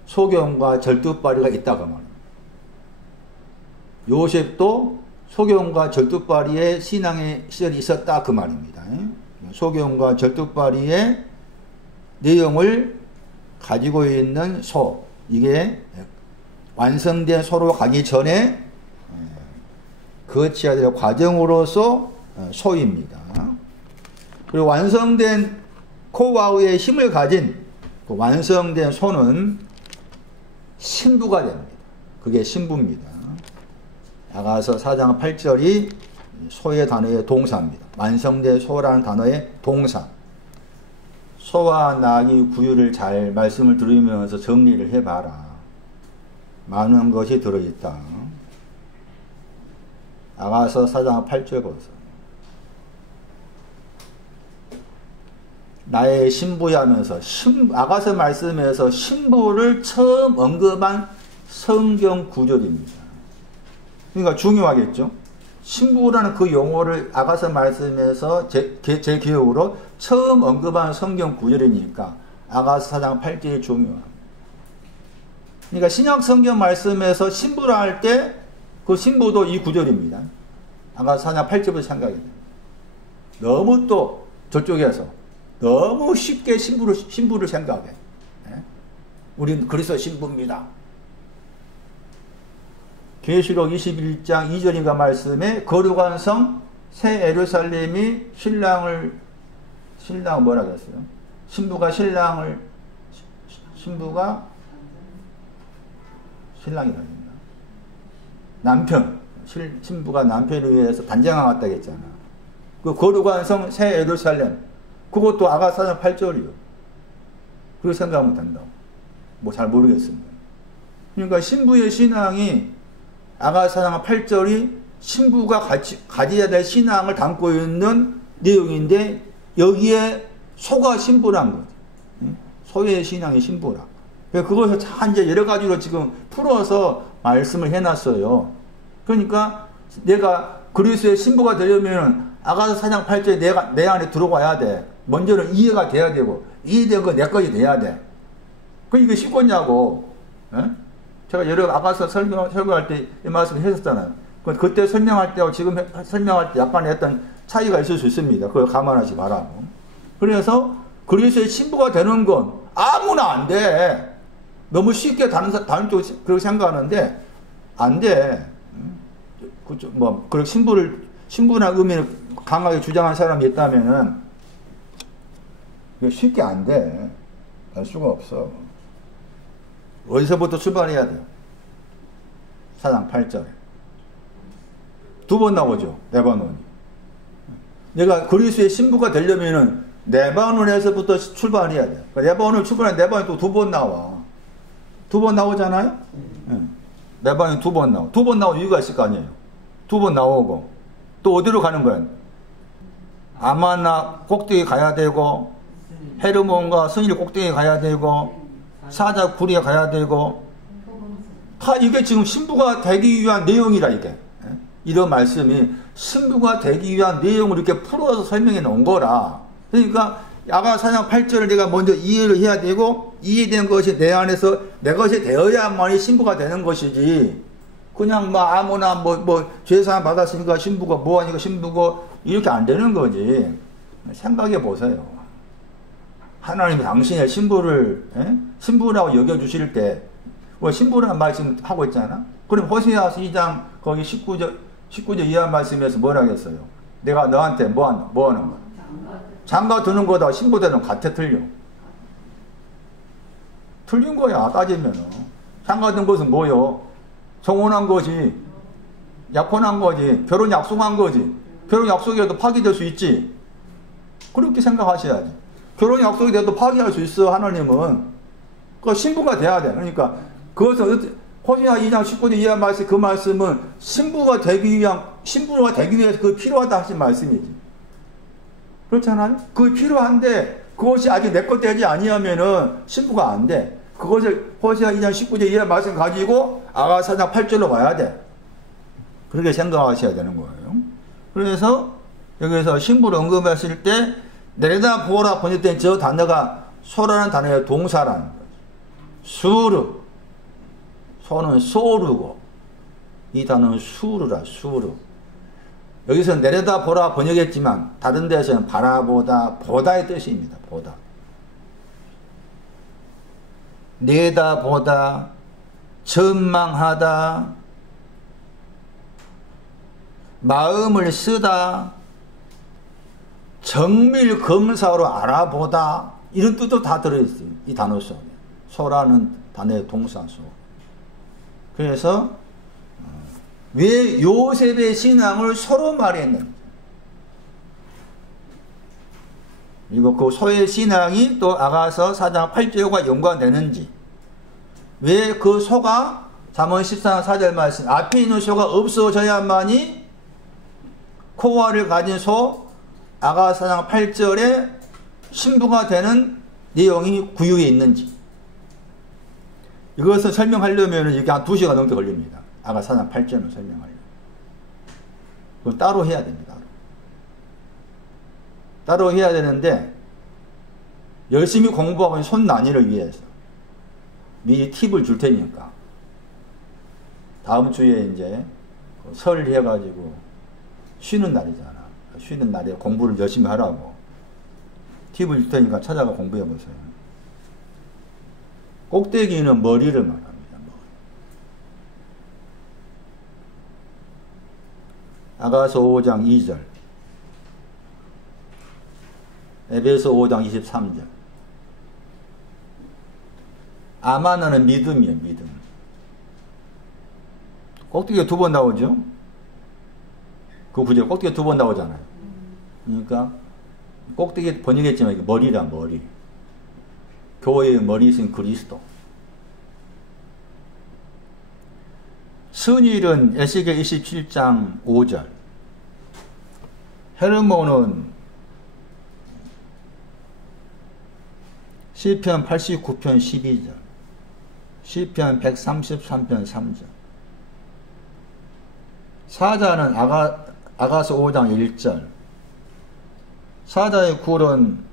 소경과 절뚝발이가 있다고 말합니다. 요셉도 소경과 절뚝발이의 신앙의 시절이 있었다 그 말입니다. 소경과 절뚝발이의 내용을 가지고 있는 소, 이게 완성된 소로 가기 전에 거쳐야 될 과정으로서 소입니다. 그리고 완성된 코와의 힘을 가진 그 완성된 소는 신부가 됩니다. 그게 신부입니다. 야가서 4장 8절이 소의 단어의 동사입니다. 완성된 소라는 단어의 동사. 소와 나귀 구유를 잘 말씀을 들으면서 정리를 해봐라. 많은 것이 들어있다. 야가서 4장 8절 보세요. 나의 신부야 하면서 아가서 말씀에서 신부를 처음 언급한 성경 구절입니다. 그러니까 중요하겠죠. 신부라는 그 용어를 아가서 말씀에서 제 기억으로 처음 언급한 성경 구절이니까 아가서 4장 8절이 중요합니다. 그러니까 신약 성경 말씀에서 신부라 할 때 그 신부도 이 구절입니다. 아가서 4장 8절부터 생각이 됩니다. 너무 또 저쪽에서 너무 쉽게 신부를 생각해. 우린 그리스도 신부입니다. 계시록 21장 2절인가 말씀에 거룩한 성 새 예루살렘이 신랑 뭐라 그랬어요? 신부가 신랑이라 했나? 남편, 신부가 남편을 위해서 단장을 왔다 했잖아. 그 거룩한 성 새 예루살렘, 그것도 아가서 4장 8절이요. 그렇게 생각하면 된다고. 뭐 잘 모르겠습니다. 그러니까 신부의 신앙이 아가서 4장 8절이 신부가 가져야 될 신앙을 담고 있는 내용인데 여기에 소가 신부란 거죠. 소의 신앙이 신부라. 그것을 다 이제 여러 가지로 지금 풀어서 말씀을 해놨어요. 그러니까 내가 그리스도의 신부가 되려면 아가서 4장 8절에 내 안에 들어와야 돼. 먼저는 이해가 돼야 되고 이해된 거 내 것이 돼야 돼. 그러니까 쉽겠냐고. 제가 여러 아가서 설교할 때 이 말씀을 했었잖아요. 그때 설명할 때하고 지금 설명할 때 약간의 어떤 차이가 있을 수 있습니다. 그걸 감안하지 말라고. 그래서 그리스도의 신부가 되는 건 아무나 안 돼. 너무 쉽게 다른 쪽이 그렇게 생각하는데 안 돼. 뭐 그렇게 신부나 의미를 강하게 주장한 사람이 있다면은 쉽게 안 돼. 할 수가 없어. 어디서부터 출발해야 돼요? 4장 8절에. 2번 나오죠. 레바논이. 내가 그리스도의 신부가 되려면은 레바논에서부터 출발해야 돼. 레바논 출발해 레바논이 또 2번 나와. 2번 나오잖아요? 레바논이 2번 나와. 2번 나온 이유가 있을 거 아니에요. 2번 나오고 또 어디로 가는 거야? 아마나 꼭대기 가야 되고 헤르몬과 스닐 꼭대기 가야 되고 사자 구리에 가야 되고 다 이게 지금 신부가 되기 위한 내용이라 이게. 이런 말씀이 신부가 되기 위한 내용을 이렇게 풀어서 설명해 놓은 거라. 그러니까 아가 4장 8절을 내가 먼저 이해를 해야 되고 이해된 것이 내 안에서 내 것이 되어야만이 신부가 되는 것이지 그냥 뭐 아무나 뭐 죄사함 받았으니까 신부가 뭐하니까 신부고 이렇게 안 되는 거지. 생각해 보세요. 하나님이 당신의 신부를 신부라고 여겨주실 때 신부라는 말씀 하고 있잖아. 그럼 호세아서 2장 거기 19절 이하 말씀에서 뭐라고 했어요? 내가 너한테 뭐 하는 거야? 장가 드는 거다 신부되는 같아 틀려. 틀린 거야 따지면은. 장가 든 것은 뭐요? 정혼한 거지. 약혼한 거지. 결혼 약속한 거지. 결혼 약속이라도 파기될 수 있지. 그렇게 생각하셔야지. 결혼 약속이 돼도 파기할 수 있어 하나님은. 그 신부가 돼야 돼. 그러니까 그것은 호세아 2장 19절 이하 말씀 그 말씀은 신부가 되기 위해서 그 필요하다 하신 말씀이지. 그렇잖아요? 그게 필요한데 그것이 아직 내 것 되지 아니하면은 신부가 안 돼. 그것을 호세아 2장 19절 이하 말씀 가지고 아가 4장 8절로 와야 돼. 그렇게 생각하셔야 되는 거예요. 그래서 여기서 신부를 언급했을 때 내려다 보라 번역된 저 단어가 소라는 단어의 동사라는 거죠. 수르. 소는 소르고 이 단어는 수르라 수르. 여기서 내려다 보라 번역했지만 다른 데서는 바라보다 보다의 뜻입니다. 보다. 내다보다 전망하다 마음을 쓰다 정밀검사로 알아보다 이런 뜻도 다 들어있어요. 이 단어 속에. 소라는 단어의 동사소. 그래서 왜 요셉의 신앙을 서로 말했는지 그리고 그 소의 신앙이 또 아가서 4장 8절과 연관되는지 왜 그 소가 잠언 14장 4절 말씀 앞에 있는 소가 없어져야만이 코어를 가진 소 아가서 4장 8절에 신부가 되는 내용이 구유에 있는지 이것을 설명하려면 이게 한 2시간 넘게 걸립니다. 아가 4장 8절을 설명하려면. 그건 따로 해야 됩니다. 따로 해야 되는데 열심히 공부하고 있는 손난이를 위해서 미리 팁을 줄 테니까 다음 주에 이제 설 해가지고 쉬는 날이잖아. 쉬는 날에 공부를 열심히 하라고 팁을 줄 테니까 찾아가 공부해 보세요. 꼭대기는 머리를 말합니다. 아가서 5장 2절 에베소 5장 23절 아마나는 믿음이에요. 믿음. 꼭대기가 2번 나오죠. 그 구절 꼭대기가 2번 나오잖아요. 그러니까 꼭대기 번역했지만 이게 머리란 머리. 교회의 머리이신 그리스도. 스닐은 에스겔 27장 5절 헤르몬은 시편 89편 12절 시편 133편 3절 사자는 아가서 5장 1절 사자의 굴은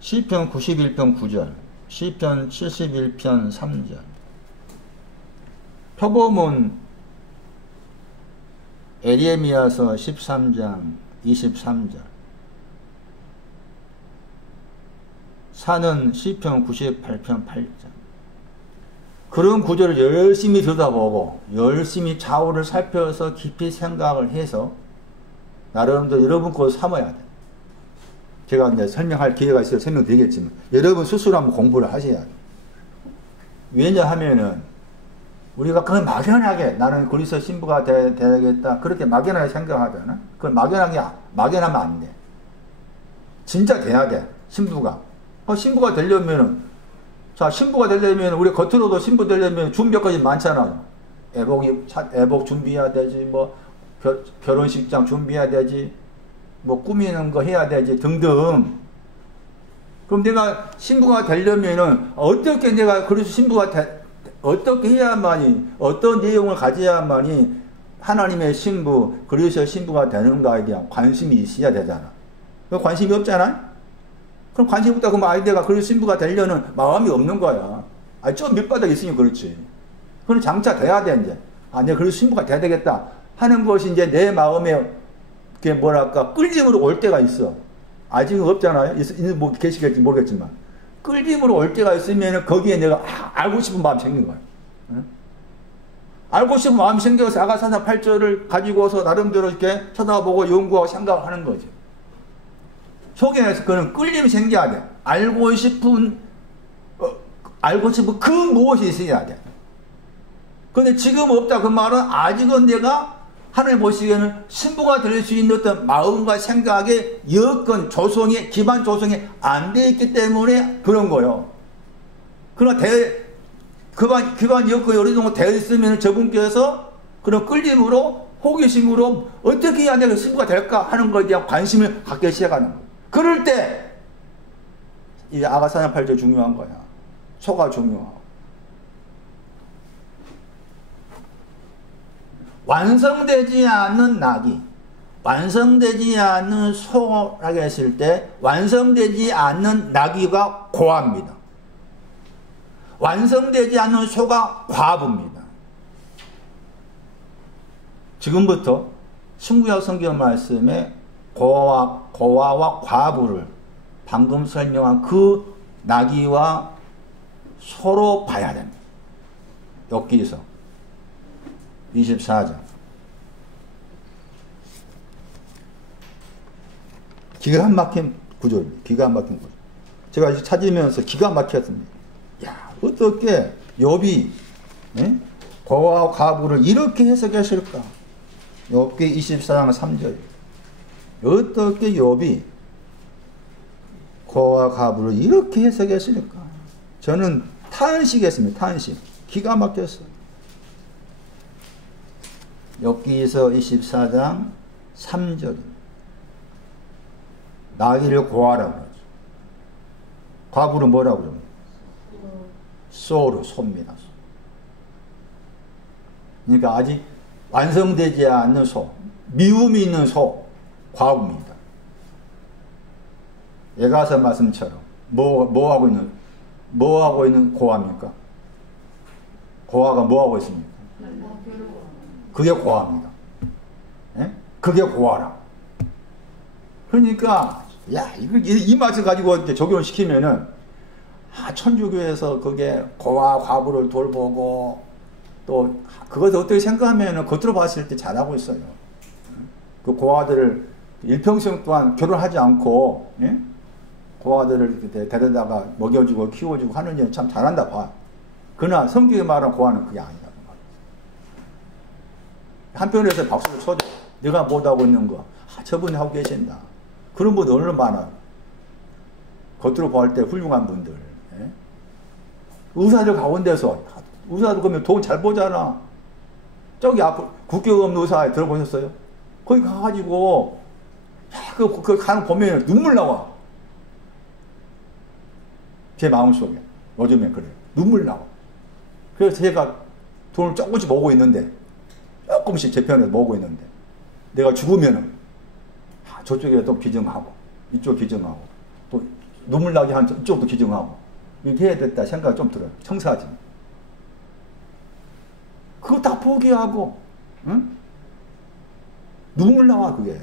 시편 91편 9절 시편 71편 3절 표범은 에레미야서 13장 23절 산은 시편 98편 8절 그런 구조를 열심히 들여다보고 열심히 좌우를 살펴서 깊이 생각을 해서 나름대로 여러분 거 삼아야 돼. 제가 이제 설명할 기회가 있어서 설명드리겠지만 여러분 스스로 한번 공부를 하셔야 돼. 왜냐하면은 우리가 그건 막연하게 나는 그리스도 신부가 돼야겠다 그렇게 막연하게 생각하잖아. 그건 막연하면 안 돼. 진짜 돼야 돼. 신부가. 신부가 되려면은 자, 신부가 되려면 우리 겉으로도 신부 되려면 준비할 것이 많잖아. 애복 준비해야 되지, 뭐 결혼식장 준비해야 되지, 뭐 꾸미는 거 해야 되지 등등. 그럼 내가 신부가 되려면은 어떻게 내가 그리스도 신부가 어떻게 해야만이 어떤 내용을 가져야만이 하나님의 신부, 그리스도의 신부가 되는가에 대한 관심이 있어야 되잖아. 관심이 없잖아. 그럼 관심이 없다 그러면 내가 그리스도 신부가 되려는 마음이 없는 거야. 좀 밑바닥에 있으니 그렇지. 그럼 장차 돼야 돼 이제. 내가 그리스도 신부가 돼야 되겠다 하는 것이 이제 내 마음에 그게 뭐랄까 끌림으로 올 때가 있어. 아직은 없잖아요. 뭐 계시겠지 모르겠지만 끌림으로 올 때가 있으면 거기에 내가 알고 싶은 마음이 생긴 거야. 응? 알고 싶은 마음이 생겨서 아가사나 8절을 가지고서 나름대로 이렇게 쳐다보고 연구하고 생각하는 거지. 속에서 그런 끌림이 생겨야 돼. 알고 싶은 그 무엇이 있어야 돼. 근데 지금 없다 그 말은 아직은 내가 하나님 보시기에는 신부가 될 수 있는 어떤 마음과 생각의 여건, 조성이, 기반 조성이 안 돼 있기 때문에 그런 거예요. 그러나 기반 여건이 어느 정도 되어 있으면 저분께서 그런 끌림으로, 호기심으로 어떻게 해야 내가 신부가 될까 하는 것에 대한 관심을 갖기 시작하는 거예요. 그럴 때, 이 아가사냐 8절 중요한 거야. 소가 중요하고. 완성되지 않는 낙이, 완성되지 않는 소라고 했을 때, 완성되지 않는 낙이가 고아입니다. 완성되지 않는 소가 과부입니다. 지금부터 신구약 성경 말씀에 고아와 과부를 방금 설명한 그 나귀와 소로 봐야 됩니다. 욥기서 24장. 기가 막힌 구조입니다. 기가 막힌 구조. 제가 이제 찾으면서 기가 막혔습니다. 야, 어떻게 욥이 고아와 과부를 이렇게 해석했을까? 욥기 24장 3절. 어떻게 욥이 고아와 과부를 이렇게 해석했을까? 저는 탄식했습니다. 탄식. 기가 막혔어요. 욥기서 24장 3절. 나귀를 고아라고 그러죠. 과부는 뭐라고 그러죠? 소로, 소입니다. 그러니까 아직 완성되지 않는 소, 미움이 있는 소, 과부입니다. 예가서 말씀처럼 뭐 하고 있는 고아입니까? 고아가 뭐 하고 있습니까? 그게 고아입니다. 예? 그게 고아라. 그러니까 야, 이 맛을 가지고 이렇게 적용을 시키면은 천주교에서 그게 고아 과부를 돌보고 또 그것을 어떻게 생각하면은 겉으로 봤을 때 잘하고 있어요. 그 고아들을 일평생 동안 결혼하지 않고 고아들을 이렇게 데려다가 먹여주고 키워주고 하는 일 참 잘한다 봐. 그러나 성경에 말하는 고아는 그게 아니다. 한편에서 박수를 쳐줘. 내가 못하고 있는 거 저분이 하고 계신다. 그런 분들 얼마나 많아요. 겉으로 볼 때 훌륭한 분들. 의사들 가운데서 의사들 그러면 돈 잘 보잖아. 저기 앞으로 국경 없는 의사 들어보셨어요? 거기 가가지고 그 가는 보면 눈물 나와. 제 마음속에 요즘에 그래요. 눈물 나와. 그래서 제가 돈을 조금씩 모으고 있는데 조금씩 제 편에서 모으고 있는데 내가 죽으면은 저쪽에 또 기증하고 이쪽 기증하고 또 눈물 나게 한 이쪽도 기증하고 이렇게 해야 됐다 생각이 좀 들어요. 청사하지. 그거 다 포기하고 응? 눈물 나와 그게.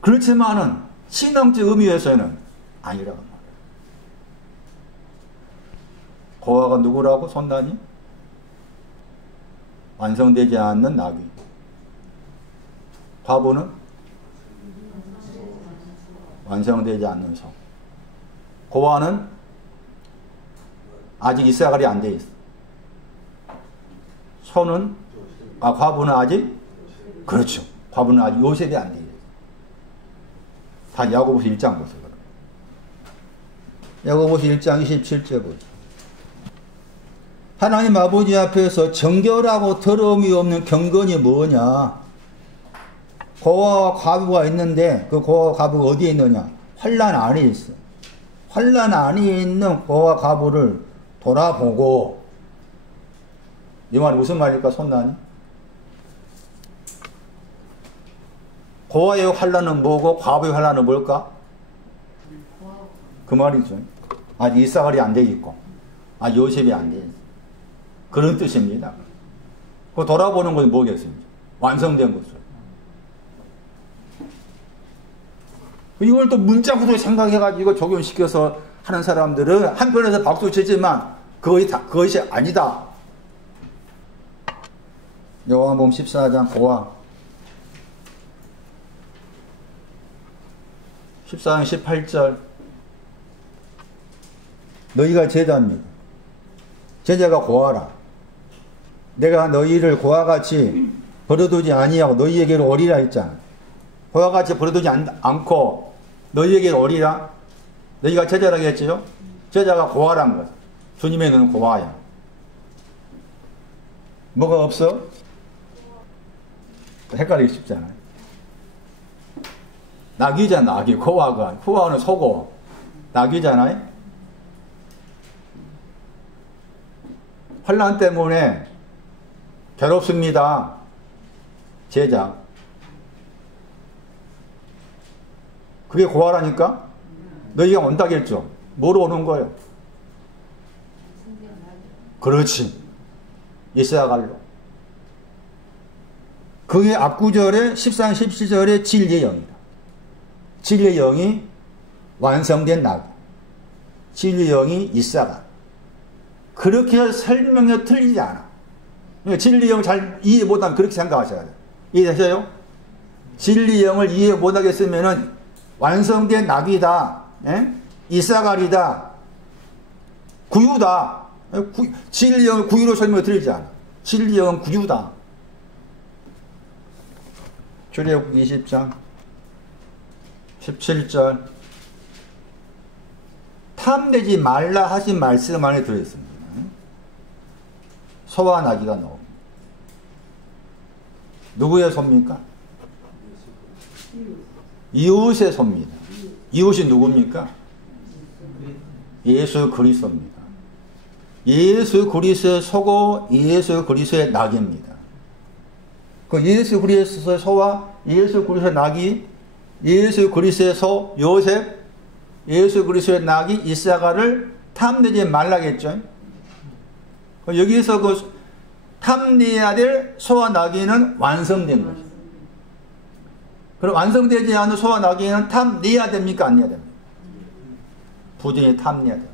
그렇지만은 신앙적 의미에서는 아니라고 말해요. 고아가 누구라고? 손난이? 완성되지 않는 나귀. 과부는? 완성되지 않는 소. 고아는 아직 이사갈이 안 돼 있어. 소는, 과부는 아직? 그렇죠. 과부는 아직 요셉이 안 돼 있어. 다 야고보서 1장 보세요. 야고보서 1장 27절 보세요. 하나님 아버지 앞에서 정결하고 더러움이 없는 경건이 뭐냐? 고아와 과부가 있는데 그 고아와 과부가 어디에 있느냐? 환난 안에 있어. 환난 안에 있는 고아와 과부를 돌아보고, 이 말이 무슨 말일까? 손난이? 고아의 환난은 뭐고 과부의 환난은 뭘까? 그 말이죠. 아직 이사갈이 안 돼 있고 아직 요셉이 안 돼 있어. 그런 뜻입니다. 그 돌아보는 것이 뭐겠습니까? 완성된 것을. 이걸 또 문자구도 생각해가지고 적용시켜서 하는 사람들은 한편에서 박수 치지만 그것이 아니다. 요한복음 14장 5와 14장 18절. 너희가 제자입니다. 제자가 고아라. 내가 너희를 고아같이 버려두지 아니하고 너희에게로 오리라 했잖아. 고아같이 버려두지 않고 너희에게로 오리라. 너희가 제자라고 했지요? 제자가 고아란 것. 주님의 눈은 고아야. 뭐가 없어? 헷갈리기 쉽잖아요. 나귀잖아, 나귀. 고아는 소고, 나귀잖아요. 환난 때문에 괴롭습니다. 제자. 그게 고아라니까? 너희가 온다겠죠? 뭐로 오는 거예요? 그렇지. 이사갈로. 그게 앞구절에 13, 17절에 진리의 영이다. 진리의 영이 완성된 나귀. 진리의 영이 이사갈. 그렇게 설명해 틀리지 않아. 진리의 영을 잘 이해 못하면 그렇게 생각하셔야 돼요. 이해되세요? 진리의 영을 이해 못하겠으면 완성된 나귀다. 예? 이사갈이다. 구유다. 진리의 영을 구유로 설명해 드리지 않아. 진리의 영은 구유다. 출애굽기 20장 17절. 탐내지 말라 하신 말씀 안에 들어있습니다. 소와 나귀가 나옵니다. 누구의 소입니까? 이웃의 소입니다. 이웃이 누굽니까? 예수 그리스도입니다. 예수 그리스도의 소고 예수 그리스도의 나귀입니다. 그 예수 그리스도의 소와 예수 그리스도의 나귀, 예수 그리스도의 소 요셉, 예수 그리스도의 나귀 이사갈을 탐내지 말라겠죠. 여기서 그 탐내야 될 소와 나귀는 완성된 거죠. 그럼 완성되지 않은 소와 나귀는 탐내야 됩니까? 안 내야 됩니까? 부지런히 탐내야 돼요.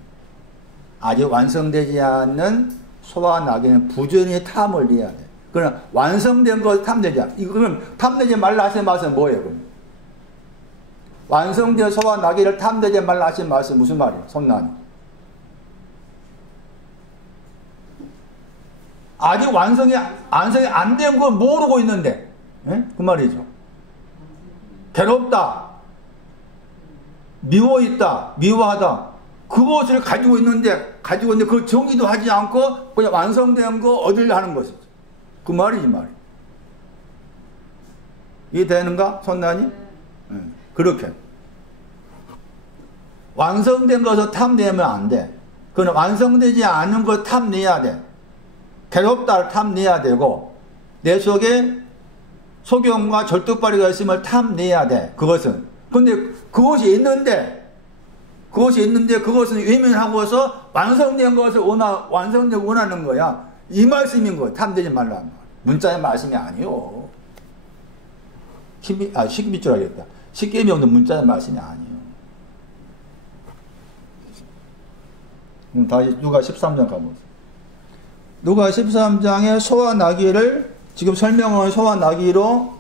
아직 완성되지 않는 소와 나귀는 부지런히 탐을 내야 돼요. 그러나 완성된 거 탐내지 않아. 그럼 탐내지 말라 하신 말씀은 뭐예요? 그럼? 완성된 소와 나귀를 탐내지 말라 하신 말씀은 무슨 말이에요? 손난이. 아직 완성이 안 된 걸 모르고 있는데, 예? 그 말이죠. 괴롭다, 미워 있다, 미워하다. 그것을 가지고 있는데 그 정의도 하지 않고 그냥 완성된 거 얻으려 하는 것이죠. 그 말이지 말이. 이게 되는가, 손난이? 예. 그렇게. 완성된 것을 탐내면 안 돼. 그건 완성되지 않은 걸 탐내야 돼. 괴롭다를 탐내야 되고, 내 속에 소경과 절뚝발이가 있으면 탐내야 돼. 그것은. 근데 그것이 있는데 그것은 외면하고서 완성된 것을 원하는 거야. 이 말씀인 거야. 탐내지 말라. 문자의 말씀이 아니요. 식임일 줄 알겠다. 식임이 없는 문자의 말씀이 아니에요. 다시 누가 13장 가보세요. 누가 13장에 소와 나귀를 지금 설명한 소와 나귀로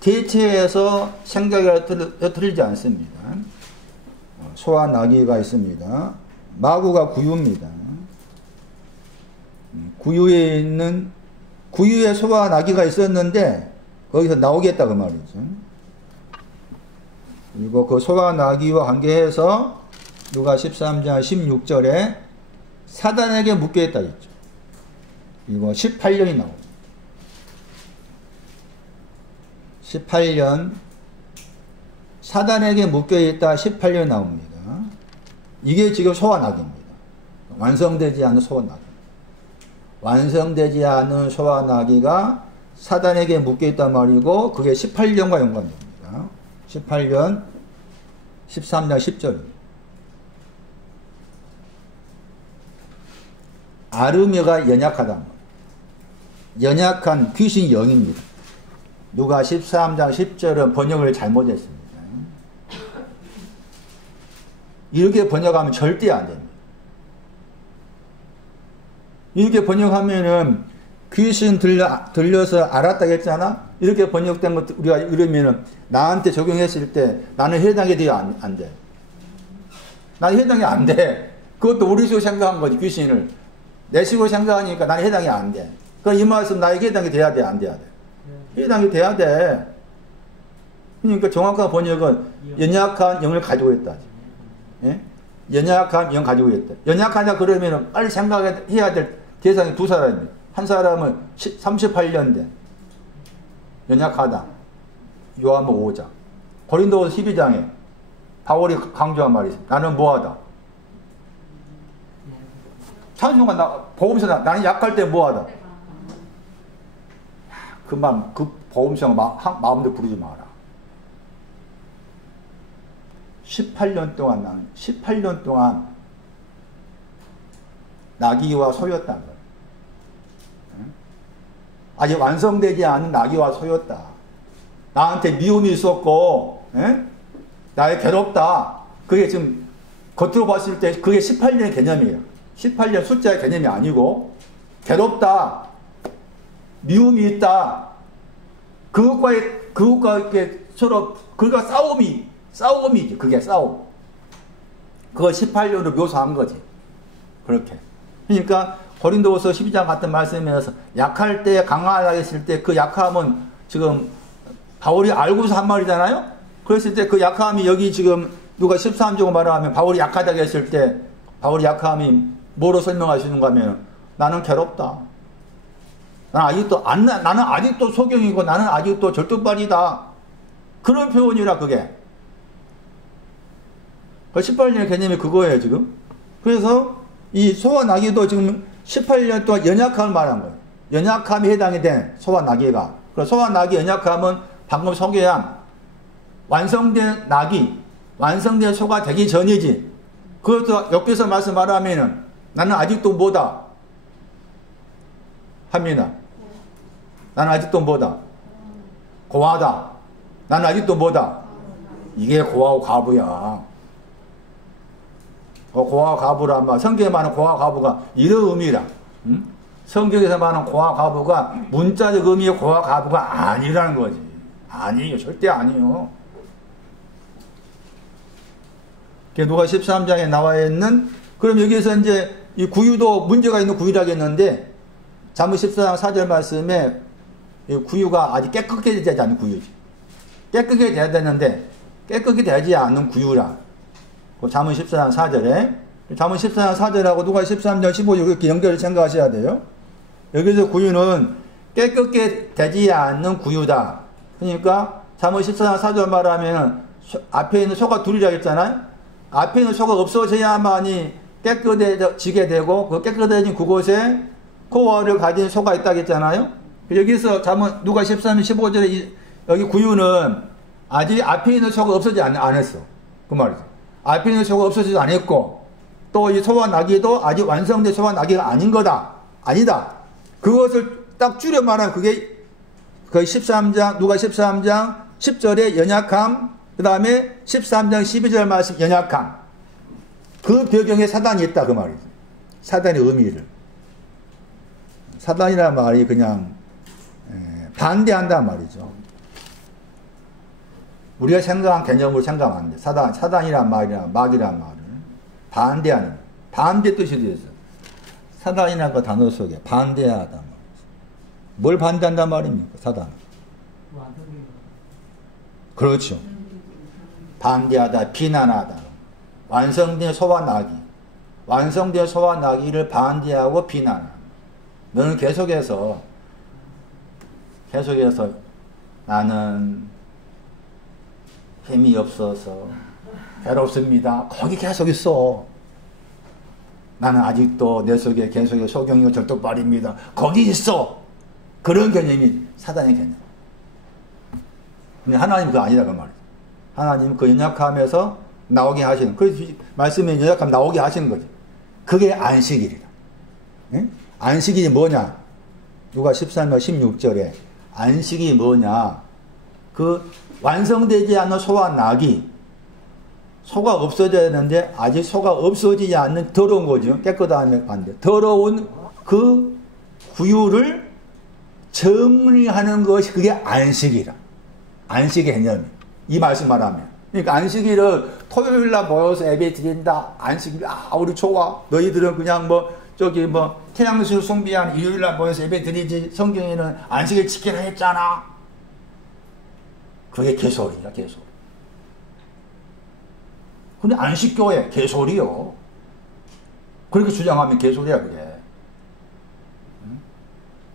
대체해서 생각이 틀리지 않습니다. 소와 나귀가 있습니다. 마구가 구유입니다. 구유에 있는 구유에 소와 나귀가 있었는데 거기서 나오겠다 그 말이죠. 그리고 그 소와 나귀와 관계해서 누가 13장 16절에 사단에게 묶여있다 했죠. 그리고 18년이 나옵니다. 18년 사단에게 묶여있다 18년이 나옵니다. 이게 지금 소와 나귀입니다. 완성되지 않은 소와 나귀. 완성되지 않은 소와 나귀가 사단에게 묶여있단 말이고 그게 18년과 연관됩니다. 18년 13장 10절입니다. 아르메가 연약하다. 연약한 귀신 영입니다. 누가 13장 10절은 번역을 잘못했습니다. 이렇게 번역하면 절대 안 됩니다. 이렇게 번역하면은 귀신 들려서 알았다 했잖아? 이렇게 번역된 것 우리가 이러면은 나한테 적용했을 때 나는 해당이 돼요? 안 돼? 나는 해당이 안 돼. 그것도 우리 식으로 생각한 거지, 귀신을. 내 식으로 생각하니까 나는 해당이 안 돼. 그럼 이 말씀 나에게 해당이 돼야 돼? 안 돼야 돼? 해당이 돼야 돼. 그러니까 정확한 번역은 연약한 영을 가지고 있다. 예? 연약한 영 가지고 있다. 연약하냐 그러면 빨리 생각해야 될 대상이 두 사람입니다. 한 사람은 38년 된 연약하다. 요한복음 5장. 고린도후서 12장에 바울이 강조한 말이 있습니다. 나는 뭐하다. 찬송가 복음서 나는 약할 때 뭐하다. 그 복음성 마음대로 부르지 마라. 18년 동안 나귀와 소였다는 거예요. 아직 완성되지 않은 나귀와 소였다. 나한테 미움이 있었고, 나의 괴롭다. 그게 지금 겉으로 봤을 때 그게 18년의 개념이에요. 18년 숫자의 개념이 아니고, 괴롭다. 미움이 있다. 그것과 이렇게 서로, 그가 싸움이지. 그게 싸움. 그걸 18년으로 묘사한 거지. 그렇게. 그러니까, 고린도후서 12장 같은 말씀에서 약할 때, 강하다 했을 때 그 약함은 지금 바울이 알고서 한 말이잖아요? 그랬을 때 그 약함이 여기 지금 누가 13절 말하면 바울이 약하다고 했을 때 바울이 약함이 뭐로 설명하시는가 하면 나는 괴롭다. 나는 아직도 소경이고 나는 아직도 절뚝발이다. 그런 표현이라 그게. 그 18년의 개념이 그거예요 지금. 그래서 이 소와 나귀도 지금 18년 동안 연약함을 말한 거예요. 연약함이 해당이 된 소와 나귀가. 그래서 소와 나귀 연약함은 방금 소개한 완성된 나귀, 완성된 소가 되기 전이지. 그것도 옆에서 말하면은 나는 아직도 뭐다? 합니다. 나는 아직도 뭐다? 고아다. 나는 아직도 뭐다? 이게 고아하고 과부야. 고아 과부라 말 성경에 말하는 고아 과부가 이런 의미라. 응? 성경에서 말하는 고아 과부가 문자적 의미의 고아 과부가 아니라는 거지. 아니에요. 절대 아니에요. 누가 13장에 나와 있는 그럼 여기에서 이제 이 구유도 문제가 있는 구유라겠는데 잠언 14장 4절 말씀에 이 구유가 아직 깨끗하게 되지 않는 구유지. 깨끗하게 돼야 되는데 깨끗하게 되지 않는 구유라. 잠언 14장 4절에 잠언 14장 4절하고 누가 13장 15절 이렇게 연결을 생각하셔야 돼요. 여기서 구유는 깨끗게 되지 않는 구유다. 그러니까 잠언 14장 4절 말하면 앞에 있는 소가 둘이라 했잖아요. 앞에 있는 소가 없어져야만이 깨끗해지게 되고 그 깨끗해진 그곳에 고아를 가진 소가 있다고 했잖아요. 여기서 잠언 누가 13장 15절에 여기 구유는 아직 앞에 있는 소가 없어지지 않았어. 그 말이죠. 앞에 있는 소가 없어지지 않았고 또 이 소와 나귀도 아직 완성된 소와 나귀가 아닌 거다. 아니다. 그것을 딱 줄여 말하면 그게 거의 13장 누가 13장 10절에 연약함 그 다음에 13장 12절 말씀 연약함 그 배경에 사단이 있다 그 말이죠. 사단의 의미를. 사단이라는 말이 그냥 반대한다는 말이죠. 우리가 생각한 개념으로 생각하면 안 돼. 사단이란 말이란 막이란 말을 반대하는, 반대 뜻이 되어있어요. 사단이라는 그 단어 속에 반대하다 말이죠. 뭘 반대한단 말입니까? 사단은. 그렇죠. 반대하다, 비난하다. 완성된 소와 낙이. 완성된 소와 낙이를 반대하고 비난하다. 너는 계속해서 나는 힘이 없어서 괴롭습니다. 거기 계속 있어. 나는 아직도 내 속에 계속해 소경이고 절뚝발입니다. 거기 있어. 그런 개념이 사단의 개념. 근데 하나님은 그거 아니라 그 말이에요. 하나님은 그 연약함에서 나오게 하시는, 그 말씀에 연약함 나오게 하시는 거죠. 그게 안식일이다. 응? 안식일이 뭐냐? 누가 13절 16절에 안식이 뭐냐? 그 완성되지 않는 소와 낙이, 소가 없어져야 되는데 아직 소가 없어지지 않는 더러운 거죠. 깨끗하면 안 돼. 더러운 그 구유를 정리하는 것이 그게 안식이라. 안식의 개념이. 이 말씀 말하면. 그러니까 안식일은 토요일날 모여서 예배 드린다. 안식일, 우리 좋아. 너희들은 그냥 태양수 숭배한 일요일날 모여서 예배 드리지. 성경에는 안식일 지키라 했잖아. 그게 개소리야, 개소리. 근데 안식교회, 개소리요. 그렇게 주장하면 개소리야, 그게.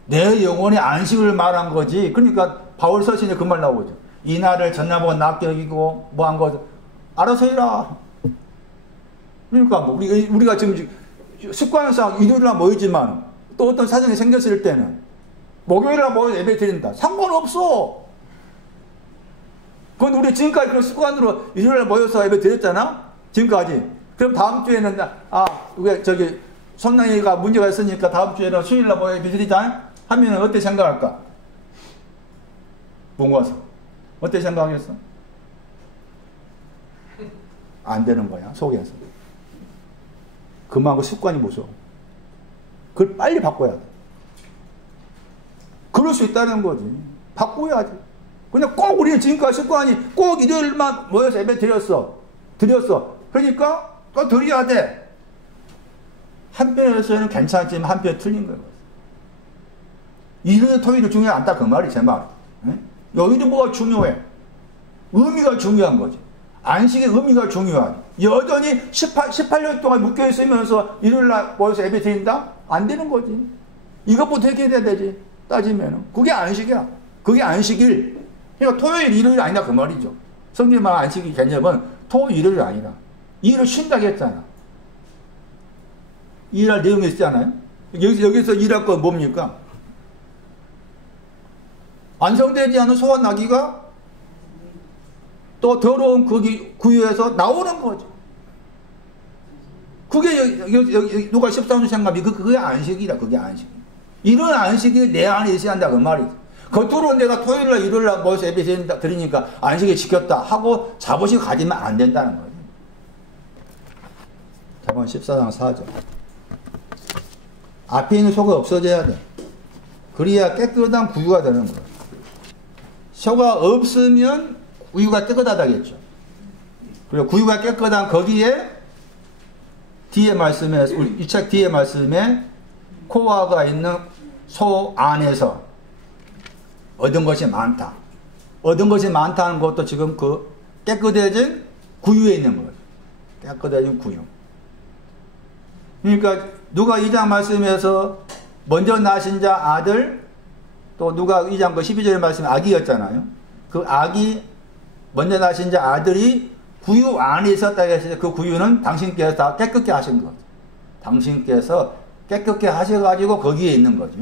내 영혼의 안식을 말한 거지. 그러니까 바울 서신에 그 말 나오죠. 이날을 전나보고 낙격이고 뭐 한 거 알아서 해라. 그러니까 우리가 지금 습관상 일요일날 모이지만 또 어떤 사정이 생겼을 때는 목요일날 모여 예배 드린다. 상관없어. 그건 우리 지금까지 그런 습관으로 일요일날 모여서 예배 드렸잖아. 지금까지. 그럼 다음 주에는 손낭이가 문제가 있으니까 다음 주에는 수요일날 모여 예배 드리자 하면은 어떻게 생각할까? 뭔가서 어떻게 생각하겠어? 안 되는 거야, 속에서. 그만큼 습관이 무서워. 그걸 빨리 바꿔야 돼. 그럴 수 있다는 거지. 바꿔야지. 그냥 꼭 우리는 지금까지 습관이 꼭 일요일만 모여서 예배 드렸어. 그러니까 꼭 드려야 돼. 한편에서는 괜찮지만 한편 틀린 거예요. 일요일, 토요일이 중요하지 않다 그 말이 제 말. 여기도 뭐가 중요해? 의미가 중요한 거지. 안식의 의미가 중요하지. 여전히 18년 동안 묶여있으면서 일요일날 모여서 예배 드린다? 안 되는 거지. 이것부터 해결해야 되지. 따지면은. 그게 안식이야. 그게 안식일. 그러니까 토요일, 일요일 아니다 그 말이죠. 성경의 말 안식의 개념은 토요일, 일요일 아니다. 일을 쉰다고 했잖아. 일할 내용이 있잖아요. 여기서 일할 건 뭡니까? 완성되지 않은 소와 나귀가 또 더러운 그 구유에서 나오는 거죠. 그게 누가 13주 생각하면 그게 안식이다. 그게 안식. 이런 안식이 내 안에 있어야 한다 그 말이죠. 겉으로 내가 토요일날 일요일날 모여서 예배 드리니까 안식을 지켰다 하고 자부심 가지면 안 된다는 거예요. 자본 14장 4절. 앞에 있는 소가 없어져야 돼. 그래야 깨끗한 구유가 되는 거예요. 소가 없으면 구유가 깨끗하다겠죠. 그리고 구유가 깨끗한 거기에 뒤에 말씀에, 우리 이 책 뒤에 말씀에 코아가 있는 소 안에서 얻은 것이 많다. 얻은 것이 많다는 것도 지금 그 깨끗해진 구유에 있는 거예요. 깨끗해진 구유. 그러니까 누가 2장 말씀에서 먼저 나신 자 아들, 또 누가 2장 그 12절의 말씀에 아기였잖아요. 그 아기 먼저 나신 자 아들이 구유 안에 있었다고 했을 때 그 구유는 당신께서 다 깨끗게 하신 거죠. 당신께서 깨끗게 하셔가지고 거기에 있는 거지.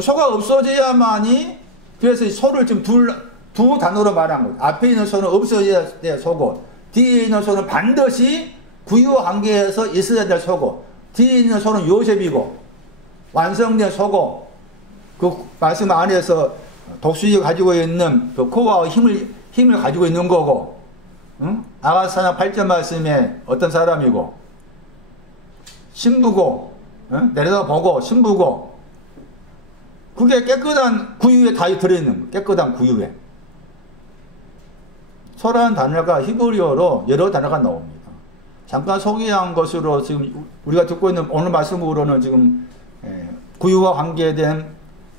소가 없어져야만이, 그래서 소를 지금 두 단어로 말한 거죠. 앞에 있는 소는 없어져야 될 소고, 뒤에 있는 소는 반드시 구유 관계에서 있어야 될 소고, 뒤에 있는 소는 요셉이고, 완성된 소고, 그 말씀 안에서 독수리가 가지고 있는 그 코와 힘을 가지고 있는 거고, 응? 아가사장 8절 말씀에 어떤 사람이고, 신부고, 내려다보고 신부고, 그게 깨끗한 구유에 다 들어있는 거예요. 깨끗한 구유에. 소라는 단어가 히브리어로 여러 단어가 나옵니다. 잠깐 소개한 것으로 지금 우리가 듣고 있는 오늘 말씀으로는 지금 구유와 관계된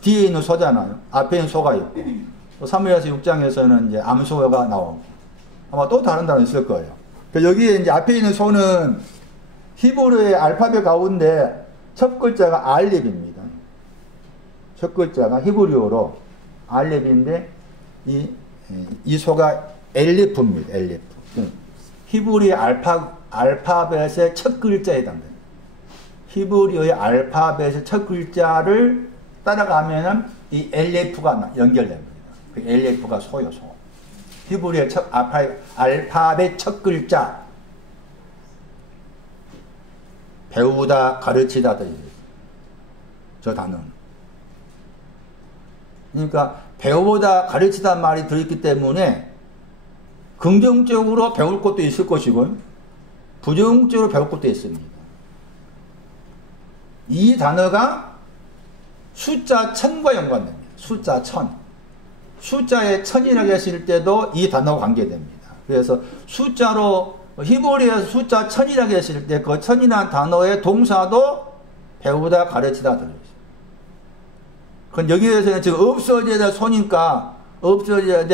뒤에 있는 소잖아요. 앞에 있는 소가 있고, 또 사무엘서 6장에서는 이제 암소가 나오고, 아마 또 다른 단어 있을 거예요. 여기에 이제 앞에 있는 소는 히브리어의 알파벳 가운데 첫 글자가 알렙입니다. 첫 글자가 히브리어로 알렙인데 이 소가 엘리프입니다. 엘리프. 히브리어의 알파벳의 첫 글자에 해당됩니다. 히브리어의 알파벳의 첫 글자를 따라가면은 이 엘리프가 연결됩니다. 그 엘리프가 소요, 소. 히브리어의 알파벳 첫 글자. 배우다, 가르치다, 저 단어는. 그러니까 배우다, 가르치다 말이 들어있기 때문에 긍정적으로 배울 것도 있을 것이고 부정적으로 배울 것도 있습니다. 이 단어가 숫자 1000과 연관됩니다. 숫자 1000. 숫자에 1000이라고 했을 때도 이 단어와 관계됩니다. 그래서 숫자로 히브리어에서 숫자 1000이라고 했을 때 그 1000이라는 단어의 동사도 배우다 가르치다 들어있어요. 그건 여기에서는 지금 없어져야 될 소니까 없어져야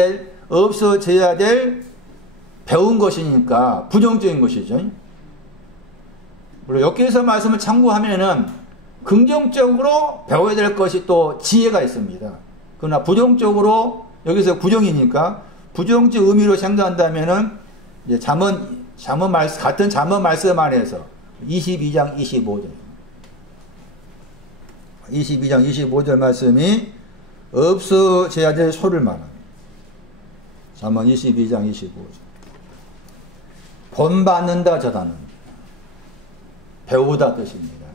될 배운 것이니까 부정적인 것이죠. 물론 여기에서 말씀을 참고하면은 긍정적으로 배워야 될 것이 또 지혜가 있습니다. 그러나 부정적으로 여기서 부정이니까 부정적 의미로 생각한다면은 이제 같은 잠언 말씀 안에서 22장 25절 22장 25절 말씀이 없어져야 될 소를 말합니다. 잠언 22장 25절 본받는다 저 단어입니다. 배우다 뜻입니다.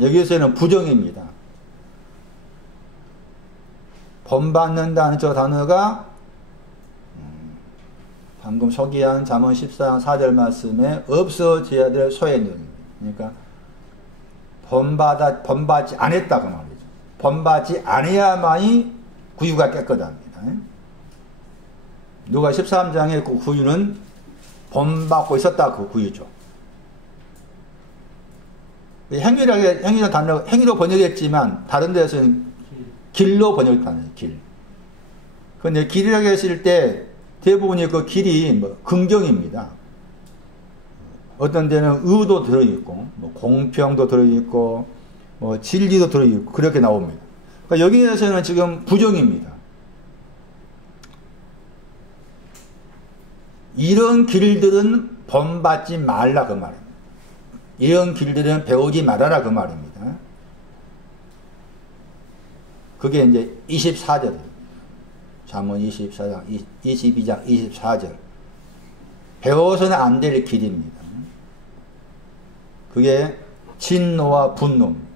여기에서는 부정입니다. 본받는다는 저 단어가 방금 소개한 잠언 14장 4절 말씀에 없어져야 될 소의 내용입니다. 그러니까 본받지 않았다 그 말이죠. 본받지 않아야만이 구유가 깨끗합니다. 누가 13장의 그 구유는 본받고 있었다 그 구유죠. 행위라는 단어 행위로 번역했지만 다른 데서는 길로 번역하는 길. 그런데 길이라고 했을 때 대부분이 그 길이 뭐 긍정입니다. 어떤 데는 의도 들어있고, 뭐 공평도 들어있고, 뭐 진리도 들어있고, 그렇게 나옵니다. 그러니까 여기에서는 지금 부정입니다. 이런 길들은 본받지 말라 그 말입니다. 이런 길들은 배우지 말아라 그 말입니다. 그게 이제 24절입니다. 잠언 24장, 22장 24절. 배워서는 안 될 길입니다. 그게 진노와 분노입니다.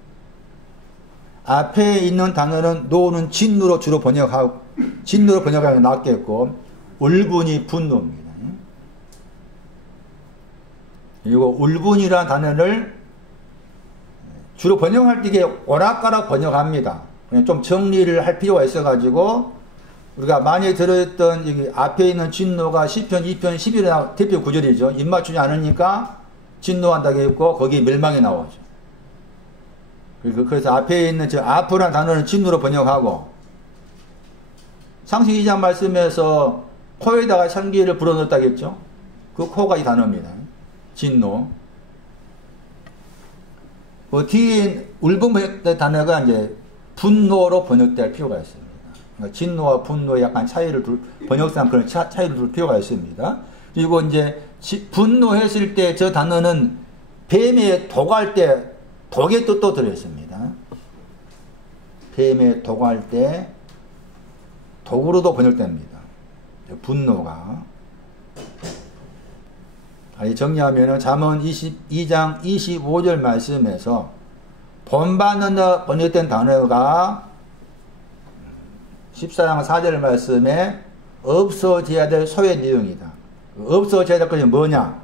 앞에 있는 단어는 노는 진노로 주로 번역하고, 진노로 번역하는 게 낫겠고, 울분이 분노입니다. 그리고 울분이라는 단어를 주로 번역할 때 이게 오락가락 번역합니다. 좀 정리를 할 필요가 있어가지고, 우리가 많이 들었던 여기 앞에 있는 진노가 시편 2편 11에 대표 구절이죠. 입 맞추지 않으니까 진노한다고 했고 거기에 멸망이 나오죠. 그래서 앞에 있는 저 아프라는 단어는 진노로 번역하고 상식 2장 말씀에서 코에다가 향기를 불어넣었다고 했죠. 그 코가 이 단어입니다. 진노. 그 뒤에 울분 번역된 단어가 이제 분노로 번역될 필요가 있습니다. 그러니까 진노와 분노의 약간 차이를 번역상 그런 차이를 둘 필요가 있습니다. 그리고 이제 분노했을 때 저 단어는 뱀에 독할 때 독의 뜻도 들어있습니다. 뱀에 독할 때 독으로도 번역됩니다. 분노가. 정리하면 잠언 22장 25절 말씀에서 본받는다 번역된 단어가 14장 4절 말씀에 없어져야 될 소의 내용이다. 없어져야 될 것이 뭐냐?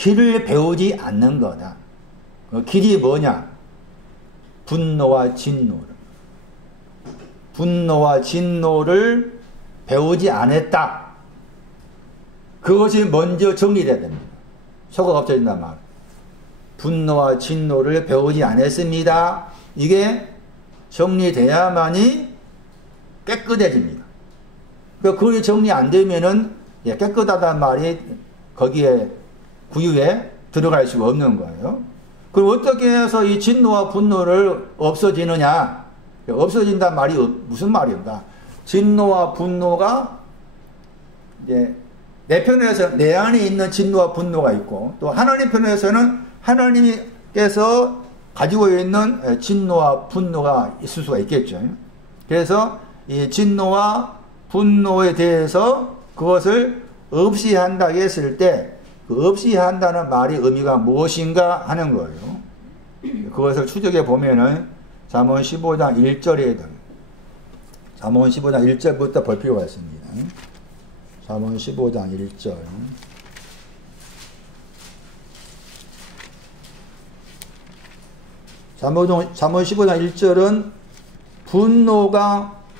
길을 배우지 않는 거다. 그 길이 뭐냐? 분노와 진노를. 분노와 진노를 배우지 않았다. 그것이 먼저 정리돼야 됩니다. 소가 없어진단 말. 분노와 진노를 배우지 않았습니다. 이게 정리돼야만이 깨끗해집니다. 그게 정리 안 되면은 깨끗하다는 말이 거기에 구유에 들어갈 수가 없는 거예요. 그럼 어떻게 해서 이 진노와 분노를 없어지느냐? 없어진다는 말이 무슨 말인가? 진노와 분노가 이제 내 편에서 내 안에 있는 진노와 분노가 있고, 또 하나님 편에서는 하나님께서 가지고 있는 진노와 분노가 있을 수가 있겠죠. 그래서 이 진노와 분노에 대해서 그것을 없이 한다 했을 때, 그 없이 한다는 말이 의미가 무엇인가 하는 거예요. 그것을 추적해 보면은 잠언 15장 1절에 잠언 15장 1절부터 볼 필요가 있습니다. 잠언 15장 1절. 잠언 15장 1절은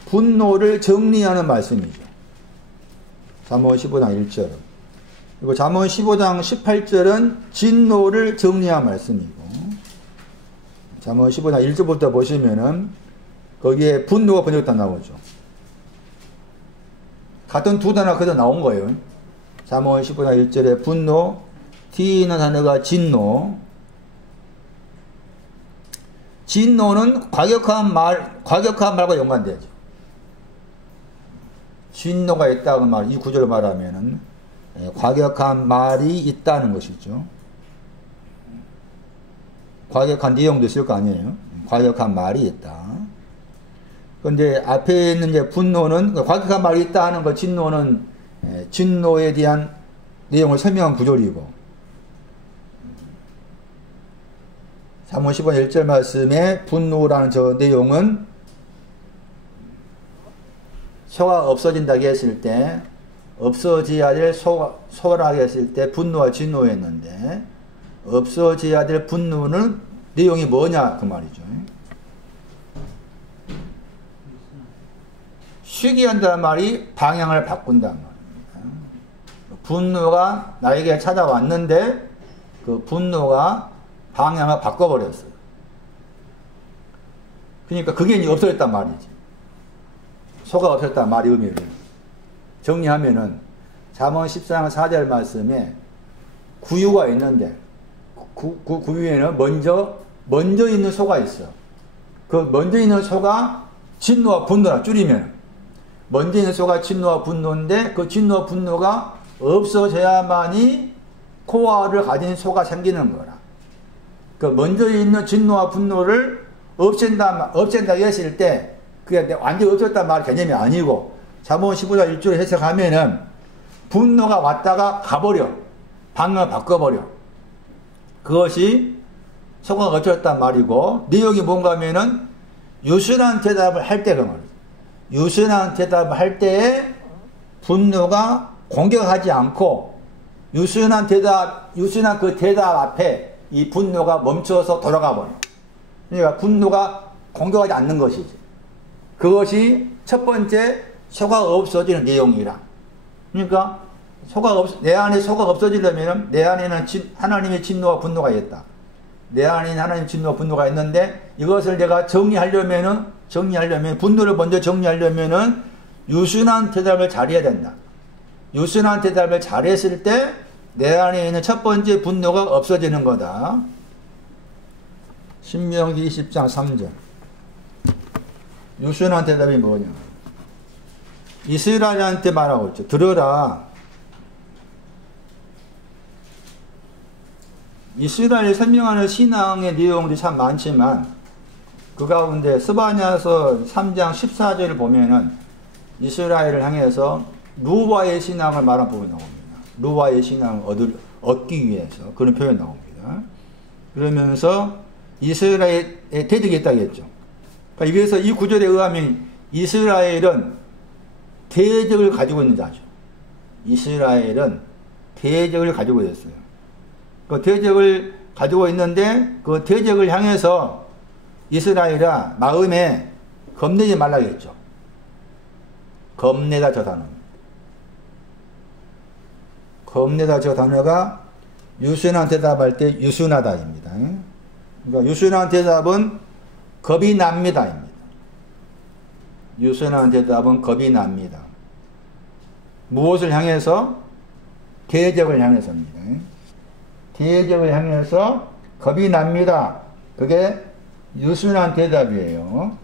분노를 정리하는 말씀이죠. 잠언 15장 1절은. 그리고 잠언 15장 18절은 진노를 정리한 말씀이고, 잠언 15장 1절부터 보시면은 거기에 분노가 번역다 나오죠. 같은 두 단어가 그대로 나온 거예요. 잠언 15장 1절에 분노, 뒤에 있는 단어가 진노. 진노는 과격한 말과 연관되죠. 진노가 있다고 이 구절을 말하면은 과격한 말이 있다는 것이죠. 과격한 내용도 있을 거 아니에요. 과격한 말이 있다. 그런데 앞에 있는 이제 분노는 과격한 말이 있다 하는 거, 진노는 진노에 대한 내용을 설명한 구절이고, 잠언 15장 1절 말씀에 분노라는 저 내용은 소가 없어진다고 했을 때, 없어져야 될 소라고 했을 때 분노와 진노였는데, 없어져야 될 분노는 내용이 뭐냐 그 말이죠. 쉬게 한다는 말이 방향을 바꾼다는 말입니다. 분노가 나에게 찾아왔는데 그 분노가 방향을 바꿔버렸어요. 그러니까 그게 이제 없어졌단 말이지. 소가 없어졌단 말이 의미를 정리하면은 잠언 14장 4절 말씀에 구유가 있는데 구유에는 먼저 있는 소가 있어. 그 먼저 있는 소가 진노와 분노라 줄이면 먼저 있는 소가 진노와 분노인데, 그 진노와 분노가 없어져야만이 코어를 가진 소가 생기는 거라. 그 먼저 있는 진노와 분노를 없앤다 했을 때 그게 완전히 없어졌단 말 개념이 아니고, 잠언 15장 1절 해석하면은 분노가 왔다가 가버려. 방향을 바꿔버려. 그것이 소가 없어졌단 말이고, 내용이 뭔가 하면은 유순한 대답을 할 때 그 말이죠. 유순한 대답을 할 때에 분노가 공격하지 않고 유순한 그 대답 앞에 이 분노가 멈춰서 돌아가 버려. 그러니까 분노가 공격하지 않는 것이지. 그것이 첫 번째 소가 없어지는 내용이라. 그러니까 내 안에 소가 없어지려면 내 안에는 하나님의 진노와 분노가 있다. 내 안에 하나님의 진노와 분노가 있는데, 이것을 내가 정리하려면 분노를 먼저 정리하려면은 유순한 대답을 잘해야 된다. 유순한 대답을 잘했을 때 내 안에 있는 첫 번째 분노가 없어지는 거다. 신명기 20장 3절. 유순한 대답이 뭐냐? 이스라엘한테 말하고 있죠. 들어라. 이스라엘 설명하는 신앙의 내용들이 참 많지만 그 가운데 스바냐서 3장 14절을 보면은 이스라엘을 향해서 루바의 신앙을 말한 부분이 나옵니다. 루바의 신앙을 얻기 위해서 그런 표현이 나옵니다. 그러면서 이스라엘의 대적이 있다고 했죠. 그러니까 여기서 이 구절에 의하면 이스라엘은 대적을 가지고 있는 자죠. 이스라엘은 대적을 가지고 있어요. 그 대적을 가지고 있는데 그 대적을 향해서 이스라엘아 마음에 겁내지 말라고 했죠. 겁내다 저 단어. 겁내다 저 단어가 유순한 대답할 때 유순하다입니다. 그러니까 유순한 대답은 겁이 납니다입니다. 유순한 대답은 겁이 납니다. 무엇을 향해서? 대적을 향해서입니다. 대적을 향해서 겁이 납니다. 그게 유순한 대답이에요.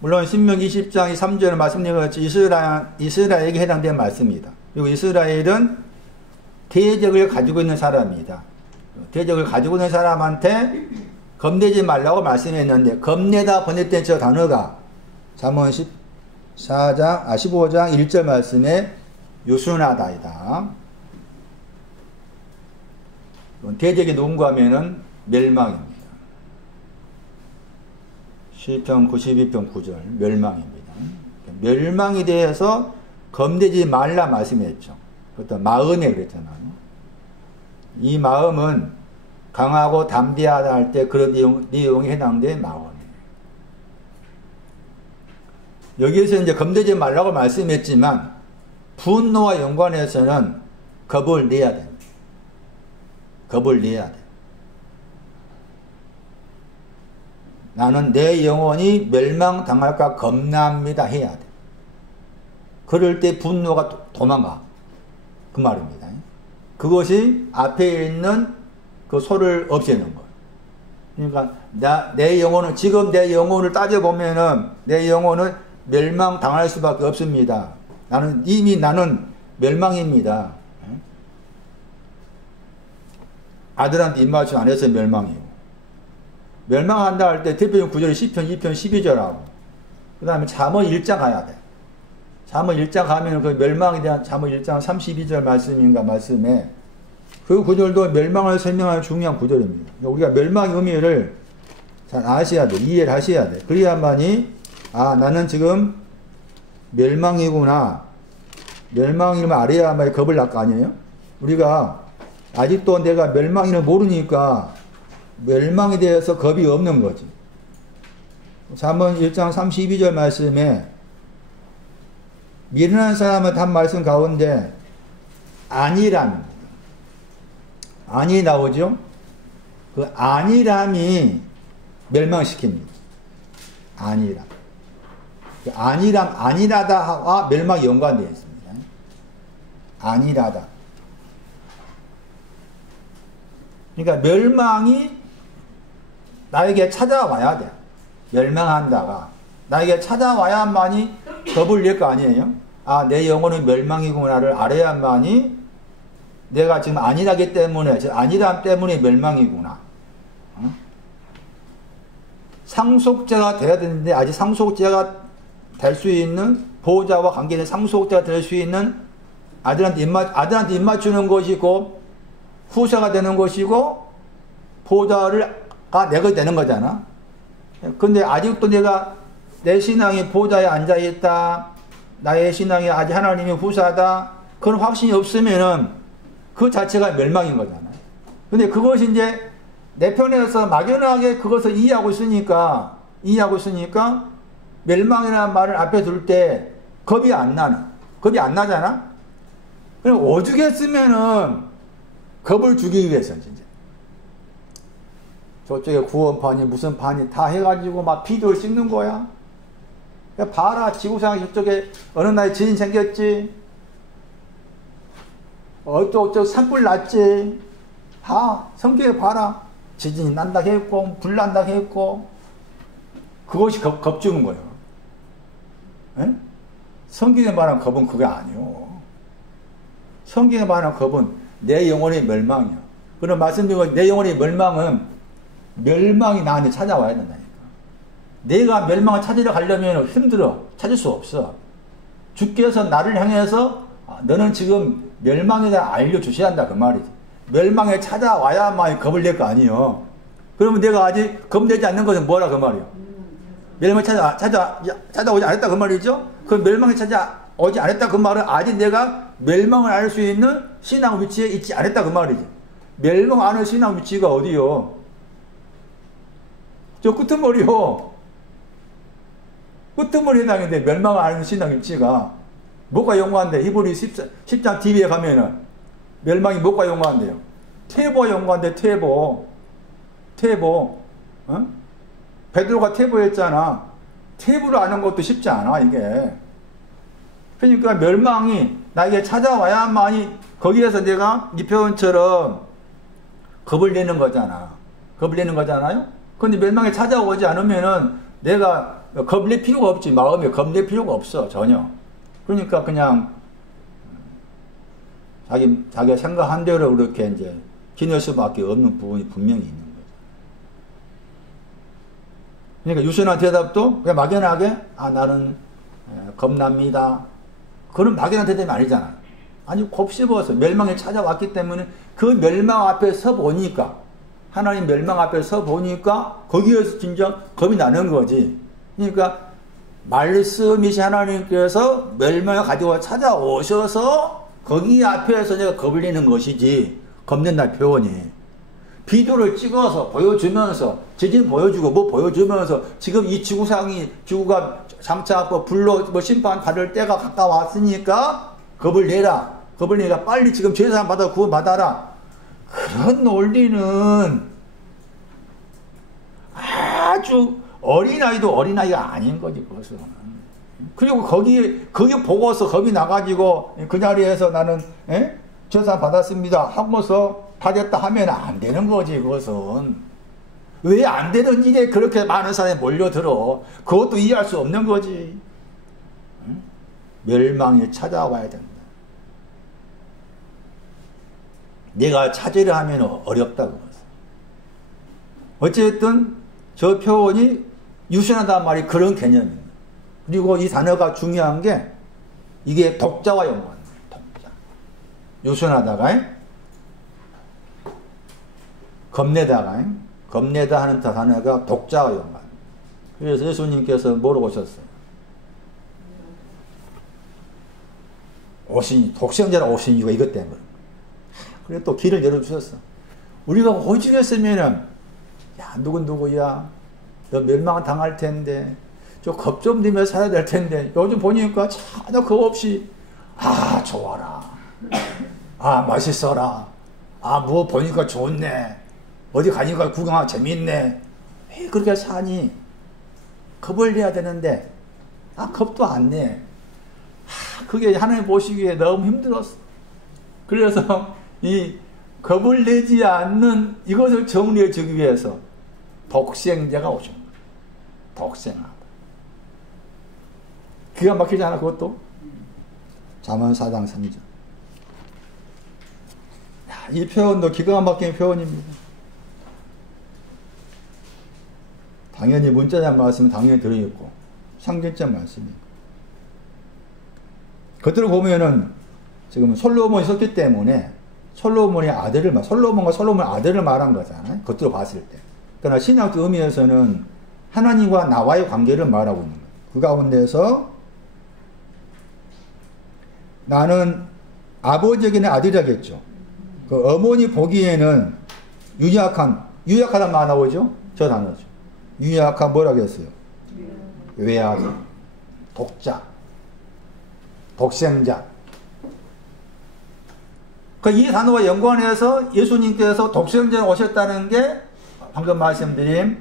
물론 신명기 10장 3절에 말씀드린 것 같이 이스라엘에게 해당되는 말씀입니다. 그리고 이스라엘은 대적을 가지고 있는 사람입니다. 대적을 가지고 있는 사람한테 겁내지 말라고 말씀했는데 겁내다 번역된 저 단어가 잠언 15장 1절 말씀에 유순하다이다. 대적이 누군가 하면은 멸망입니다. 시편 92편 9절 멸망입니다. 멸망에 대해서 겁내지 말라 말씀했죠. 그것도 마음에 그랬잖아요. 이 마음은 강하고 담대하다 할 때 그런 내용에 해당된 마음이에요. 여기에서 이제 겁내지 말라고 말씀했지만 분노와 연관해서는 겁을 내야 됩니다. 겁을 내야 돼. 나는 내 영혼이 멸망당할까 겁납니다 해야 돼. 그럴 때 분노가 도망가. 그 말입니다. 그것이 앞에 있는 그 소를 없애는 거예요. 그러니까 내 영혼은 지금 내 영혼을 따져보면은 내 영혼은 멸망당할 수밖에 없습니다. 이미 나는 멸망입니다. 아들한테 입맞춤 안 해서 멸망이고 멸망한다 할 때 대표적인 구절이 시편 2편 12절하고 그 다음에 잠언 1장 가야 돼. 잠언 1장 가면 그 멸망에 대한 잠언 1장 32절 말씀인가 말씀에 그 구절도 멸망을 설명하는 중요한 구절입니다. 우리가 멸망의 의미를 잘 아셔야 돼. 이해를 하셔야 돼. 그래야만이 나는 지금 멸망이구나. 멸망임을 알아야만 겁을 날 거 아니에요? 우리가 아직도 내가 멸망임을 모르니까 멸망에 대해서 겁이 없는 거지. 잠언 1장 32절 말씀에 미련한 사람은 한 말씀 가운데 안일함 안이 나오죠? 그 안일함이 멸망시킵니다. 안일함. 그 안일하다와 멸망이 연관되어 있습니다. 안일하다. 그러니까 멸망이 나에게 찾아와야 돼. 멸망한다가 나에게 찾아와야만이 겁을 낼 거 아니에요? 내 영혼은 멸망이구나를 알아야만이 내가 지금 안일하기 때문에, 안일함 때문에 멸망이구나. 상속자가 돼야 되는데 아직 상속자가 될 수 있는 보호자와 관계된 상속자가 될 수 있는 아들한테 입 맞추는 것이고 후사가 되는 것이고 보호자가 내가 되는 거잖아. 근데 아직도 내가 내 신앙이 보호자에 앉아있다. 나의 신앙이 아직 하나님의 후사다. 그런 확신이 없으면은 그 자체가 멸망인 거잖아요. 근데 그것이 이제 내 편에서 막연하게 그것을 이해하고 있으니까 멸망이라는 말을 앞에 둘 때 겁이 안 나잖아? 그럼 오죽했으면은 겁을 주기 위해서 진짜. 저쪽에 구원판이 무슨 판이 다 해가지고 막 비디오를 찍는 거야. 봐라, 지구상 저쪽에 어느 날 지진 생겼지. 어쩌고 산불 났지. 성경에 봐라. 지진이 난다 했고, 불 난다 했고. 그것이 겁주는 거예요. 에? 성경에 말하는 겁은 그게 아니요. 성경에 말하는 겁은 내 영혼의 멸망이야. 그런 말씀드린 건 내 영혼의 멸망은 멸망이 나한테 찾아와야 된다니까. 내가 멸망을 찾으러 가려면 힘들어. 찾을 수 없어. 주께서 나를 향해서 너는 지금 멸망에 대해 알려주셔야 한다 그 말이지. 멸망에 찾아와야만 겁을 낼 거 아니에요. 그러면 내가 아직 겁내지 않는 것은 뭐라 그 말이에요. 멸망에 찾아오지 않았다 그 말이죠. 그 멸망에 오지 않았다 그 말은 아직 내가 멸망을 알 수 있는 신앙 위치에 있지 않았다 그 말이지. 멸망하는 신앙 위치가 어디요? 저 끄트머리요. 끄트머리에 해당인데 멸망하는 신앙 위치가 뭐가 연관돼? 히브리 10장 뒤에 가면은 멸망이 뭐가 연관돼요? 퇴보가 연관돼. 퇴보. 어? 베드로가 퇴보했잖아. 퇴보를 아는 것도 쉽지 않아 이게. 그러니까 멸망이 나에게 찾아와야만이 거기에서 내가 이 표현처럼 겁을 내는 거잖아. 겁을 내는 거잖아요. 그런데 멸망이 찾아오지 않으면은 내가 겁낼 필요가 없지. 마음에 겁낼 필요가 없어 전혀. 그러니까 그냥 자기가 생각한 대로 그렇게 이제 기낼 수밖에 없는 부분이 분명히 있는 거죠. 그러니까 유순한 대답도 그냥 막연하게 나는 겁납니다. 그런 막연한 대답이 아니잖아. 아니 곱씹어서 멸망이 찾아왔기 때문에 그 멸망 앞에 서 보니까 하나님 멸망 앞에 서 보니까 거기에서 진짜 겁이 나는 거지. 그러니까 말씀이신 하나님께서 멸망을 가지고 찾아오셔서 거기 앞에서 내가 겁을 내는 것이지. 겁낸다 표현이. 비디오를 찍어서 보여주면서 지진 보여주고 뭐 보여주면서 지금 이 지구가 장차 불로 심판 받을 때가 가까웠으니까 겁을 내라. 겁을 내라. 빨리 지금 죄사함 받아 구원받아라. 그런 논리는 아주 어린아이도 어린아이가 아닌 거지 그것은. 그리고 거기 보고서 겁이 나가지고 그 자리에서 나는 죄사함 받았습니다 하고서 받았다 하면 안 되는 거지 그것은. 왜 안 되는 일에 그렇게 많은 사람이 몰려들어. 그것도 이해할 수 없는 거지. 멸망이 찾아와야 된다. 내가 찾으려 하면 어렵다 그것은. 어쨌든 저 표현이 유순하다는 말이 그런 개념입니다. 그리고 이 단어가 중요한 게 이게 독자와 연관돼요. 독자. 유순하다가 겁내다 하는 단어가 독자와 연관. 그래서 예수님께서 뭐로 오셨어요? 독생자로 오신 이유가 이것 때문에. 그래 또 길을 열어주셨어. 우리가 오죽했으면은 야 누구야 너 멸망 당할 텐데 저 겁 좀 내며 살아야 될 텐데 요즘 보니까 전혀 겁 없이 좋아라 맛있어라 뭐 보니까 좋네 어디 가니까 구경하기 재밌네 왜 그렇게 사니? 겁을 내야 되는데 겁도 안 내. 그게 하나님 보시기에 너무 힘들었어. 그래서 이 겁을 내지 않는 이것을 정리해 주기 위해서 독생자가 오신 거예요. 독생하다. 기가 막히지 않아 그것도? 잠언 4장 3절. 이 표현도 기가 막힌 표현입니다. 당연히 문자적 말씀은 당연히 들어있고 상징적 말씀이고 그대로 보면은 지금 솔로몬이 썼기 때문에 솔로몬과 솔로몬 아들을 말한 거잖아요. 겉으로 봤을 때. 그러나 신학적 의미에서는 하나님과 나와의 관계를 말하고 있는 거예요. 그 가운데서 나는 아버지에게는 아들이라겠죠. 그 어머니 보기에는 유약하단 말 나오죠? 저 단어죠. 유약한 뭐라고 했어요? 외아들, 독자, 독생자. 이 단어와 연관해서 예수님께서 독생자로 오셨다는 게 방금 말씀드린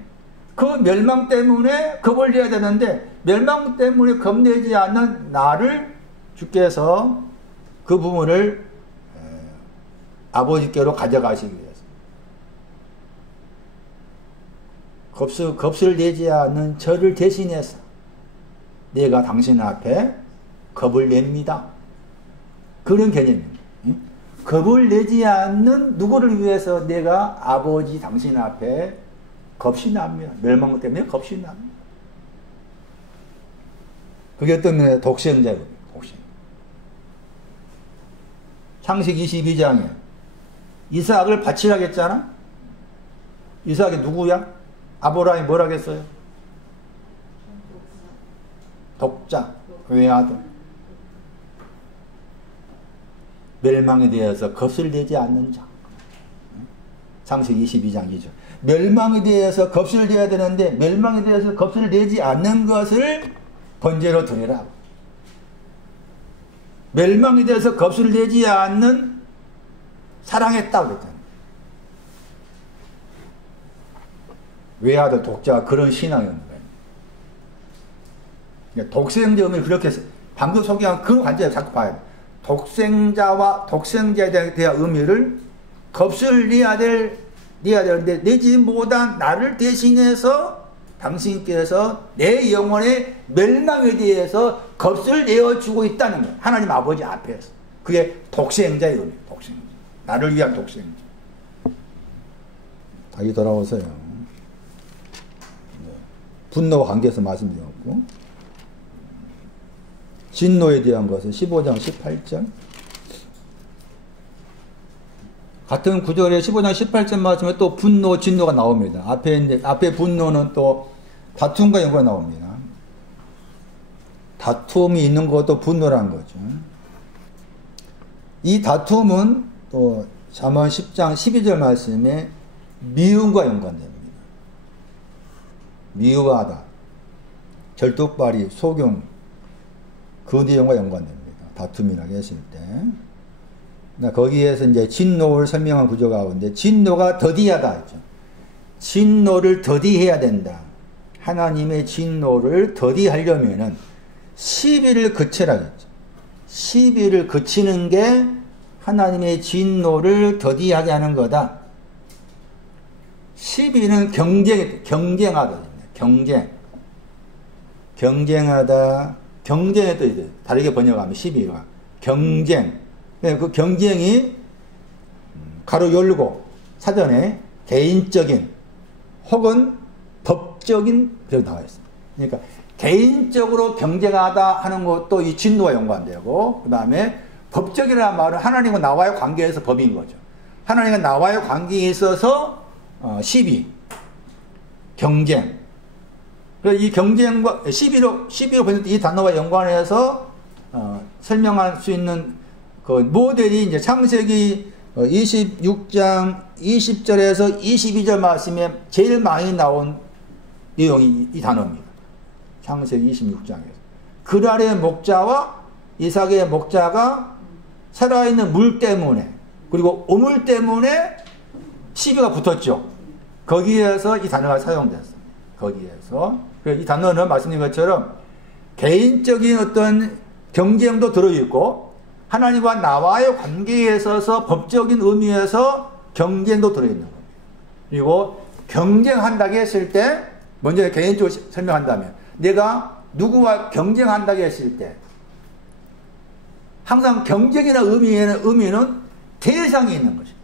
그 멸망 때문에 겁을 내야 되는데 멸망 때문에 겁내지 않는 나를 주께서 그 부분을 아버지께로 가져가시기 위해서 겁을 내지 않는 저를 대신해서 내가 당신 앞에 겁을 냅니다. 그런 개념입니다. 겁을 내지 않는 누구를 위해서 내가 아버지 당신 앞에 겁이 납니다. 멸망 때문에 겁이 납니다. 그게 어떤 거예요? 독생자거든요. 독생. 창세기 22장에 이삭을 바치라고 했잖아. 이삭이 누구야? 아브라함이 뭐라고 했어요? 독자, 외아들. 멸망에 대해서 겁을 내지 않는 자. 창세기 22장 2절. 멸망에 대해서 겁을 내야 되는데 멸망에 대해서 겁을 내지 않는 것을 번제로 드리라. 멸망에 대해서 겁을 내지 않는 사랑했다 그랬잖아요. 외아들 독자가 그런 신앙이었는 거예요. 그러니까 독생자 의미를 그렇게 방금 소개한 그 관점을 자꾸 봐야 돼요. 독생자와 독생자에 대한 의미를 겁을 내야 되는데 내지 못한 나를 대신해서 당신께서 내 영혼의 멸망에 대해서 겁을 내어주고 있다는 거예요. 하나님 아버지 앞에서. 그게 독생자의 의미예요. 독생자. 나를 위한 독생자. 다시 돌아오세요. 분노와 관계에서 말씀드렸고, 진노에 대한 것은 15장 18절. 같은 구절에 15장 18절 말씀에 또 분노, 진노가 나옵니다. 앞에 분노는 또 다툼과 연관이 나옵니다. 다툼이 있는 것도 분노라는 거죠. 이 다툼은 또 잠언 10장 12절 말씀에 미움과 연관됩니다. 미워하다, 절뚝발이, 소경, 그 내용과 연관됩니다. 다툼이라고 했을 때. 거기에서 이제 진노를 설명한 구조 가운데 진노가 더디하다 했죠. 진노를 더디해야 된다. 하나님의 진노를 더디하려면은 시비를 그치라고 했죠. 시비를 그치는 게 하나님의 진노를 더디하게 하는 거다. 시비는 경쟁하다. 경쟁하다. 경쟁에 또 이제 다르게 번역하면 시비가 경쟁. 그 경쟁이 가로 열고 사전에 개인적인 혹은 법적인 그렇게 나와 있습니다. 그러니까 개인적으로 경쟁하다 하는 것도 이 진노와 연관되고, 그 다음에 법적이라는 말은 하나님과 나와의 관계에서 법인 거죠. 하나님과 나와의 관계에 있어서 시비, 경쟁. 이 경쟁과 시비로 번역된 이 단어와 연관해서 설명할 수 있는 그 모델이 이제 창세기 26장 20절에서 22절 말씀에 제일 많이 나온 내용이 이 단어입니다. 창세기 26장에서. 그랄의 목자와 이삭의 목자가 살아있는 물 때문에, 그리고 오물 때문에 시비가 붙었죠. 거기에서 이 단어가 사용됐습니다. 거기에서. 이 단어는 말씀드린 것처럼 개인적인 어떤 경쟁도 들어있고, 하나님과 나와의 관계에 있어서 법적인 의미에서 경쟁도 들어있는 겁니다. 그리고 경쟁한다고 했을 때, 먼저 개인적으로 설명한다면, 내가 누구와 경쟁한다고 했을 때, 항상 경쟁이나 의미는 대상이 있는 것입니다.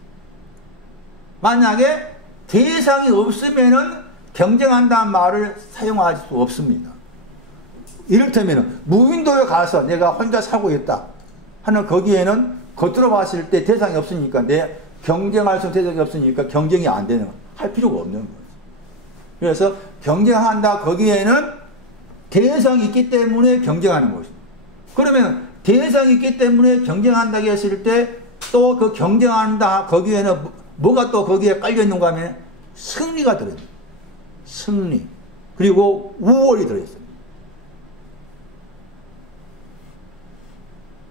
만약에 대상이 없으면은 경쟁한다는 말을 사용할 수 없습니다. 이를테면 무인도에 가서 내가 혼자 살고 있다 하는, 거기에는 겉으로 봤을 때 대상이 없으니까, 내 경쟁할 수 있는 대상이 없으니까 경쟁이 안 되는, 할 필요가 없는 거예요. 그래서 경쟁한다, 거기에는 대상이 있기 때문에 경쟁하는 것입니다. 그러면 대상이 있기 때문에 경쟁한다고 했을 때, 또 그 경쟁한다 거기에는 뭐가 또 거기에 깔려 있는가 하면 승리가 들어있습니다. 승리. 그리고 우월이 들어있습니다.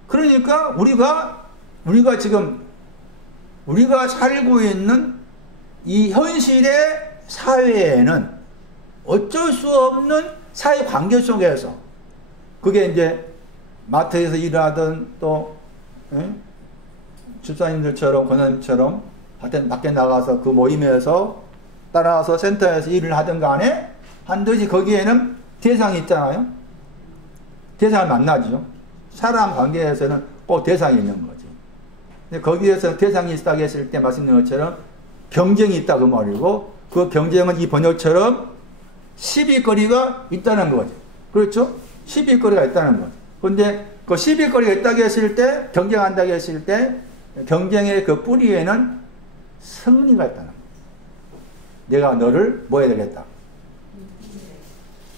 그러니까 우리가 지금 우리가 살고 있는 이 현실의 사회에는 어쩔 수 없는 사회 관계 속에서, 그게 이제 마트에서 일하든 또 집사님들처럼 권사님처럼 밖에 나가서 그 모임에서 따라와서 센터에서 일을 하든 간에 반드시 거기에는 대상이 있잖아요. 대상을 만나죠. 사람 관계에서는 꼭 대상이 있는 거죠. 근데 거기에서 대상이 있다고 했을 때 말씀드린 것처럼 경쟁이 있다 그 말이고, 그 경쟁은 이 번역처럼 시비거리가 있다는 거죠. 그렇죠? 시비거리가 있다는 거죠. 근데 그 시비거리가 있다고 했을 때, 경쟁한다고 했을 때, 경쟁의 그 뿌리에는 승리가 있다는 거예요. 내가 너를 뭐 해야 되겠다?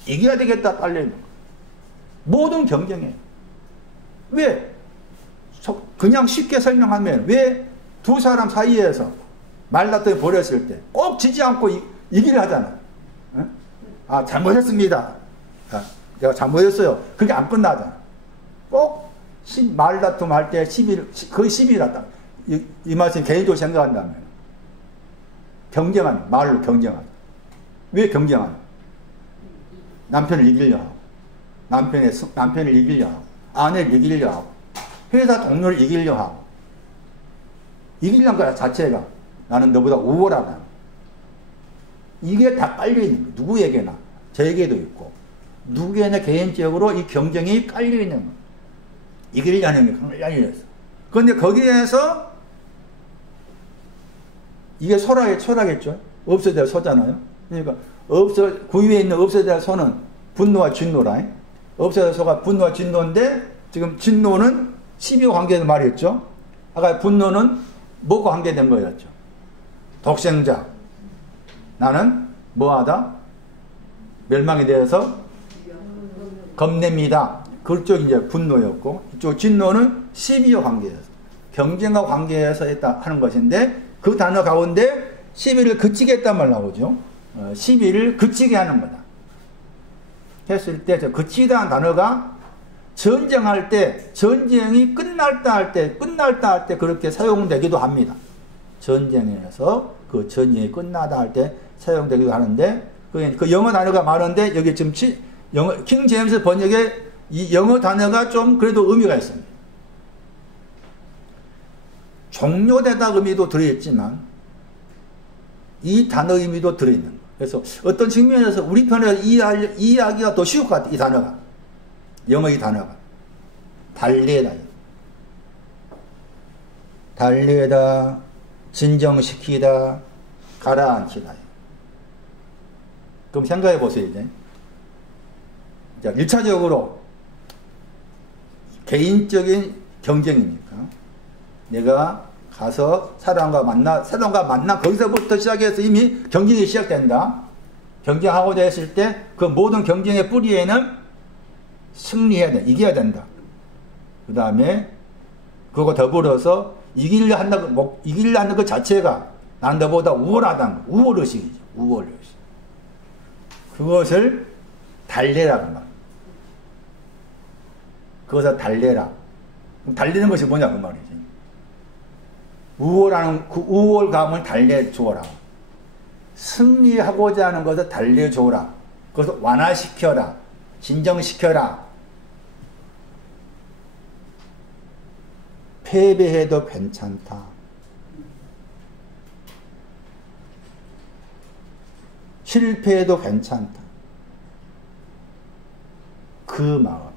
이겨야 되겠다, 딸려 있는 거예요. 모든 경쟁에. 왜? 그냥 쉽게 설명하면 왜 두 사람 사이에서 말다툼이 벌였을 때 꼭 지지 않고 이기를 하잖아. 응? 아, 잘못했습니다. 아, 내가 잘못했어요. 그게 안 끝나잖아. 꼭 말다툼 할 때 거의 10일 했다. 이 말씀 개인적으로 생각한다면 경쟁하는, 말로 경쟁하는. 왜 경쟁하는? 남편을 이기려 하고, 남편을 이기려 하고, 아내를 이기려 하고, 회사 동료를 이기려 하고, 이기려는 것 자체가 나는 너보다 우월하다. 이게 다 깔려있는 거예요. 누구에게나. 저에게도 있고, 누구에게나 개인적으로 이 경쟁이 깔려있는 거예요. 이기려는 게 깔려있어. 그런데 거기에서 이게 소라겠죠? 없어야 될 소잖아요. 그러니까 구위에 있는 없어야 될 소는 분노와 진노라. 없어야 될 소가 분노와 진노인데 지금 진노는 시비와 관계된 말이었죠. 아까 분노는 뭐가 관계된 거였죠. 독생자. 나는 뭐하다? 멸망에 대해서 겁냅니다. 그쪽이 이제 분노였고, 이쪽 진노는 시비와 관계에서, 경쟁과 관계에서 했다 하는 것인데, 그 단어 가운데 시비를 그치게 했단 말 나오죠. 시비를 그치게 하는 거다. 했을 때, 저 그치다는 단어가 전쟁할 때, 전쟁이 끝날다 할 때 그렇게 사용되기도 합니다. 전쟁에서 그 전쟁이 끝나다 할 때 사용되기도 하는데, 그 영어 단어가 많은데, 여기 지금 킹 제임스 번역에 이 영어 단어가 좀 그래도 의미가 있습니다. 종료되다 의미도 들어있지만, 이 단어 의미도 들어있는 거예요. 그래서 어떤 측면에서 우리 편에서 이해하기가 더 쉬울 것 같아요. 이 단어가. 영어 이 단어가. 달래다. 달래다, 진정시키다, 가라앉히다. 그럼 생각해 보세요, 이제. 자, 1차적으로 개인적인 경쟁이니까 내가 가서 사람과 만나 거기서부터 시작해서 이미 경쟁이 시작된다. 경쟁하고자 했을 때 그 모든 경쟁의 뿌리에는 승리해야 돼. 이겨야 된다. 그 다음에 그거 더불어서 이기려 하는 것 자체가 나는 너보다 우월하다는 거. 우월의식이죠. 우월의식. 그것을 달래라고 말합니다. 그것을 달래라. 달래는 것이 뭐냐 그 말이지. 우월하는 그 우월감을 달래줘라. 승리하고자 하는 것을 달래줘라. 그것을 완화시켜라. 진정시켜라. 패배해도 괜찮다. 실패해도 괜찮다. 그 마음.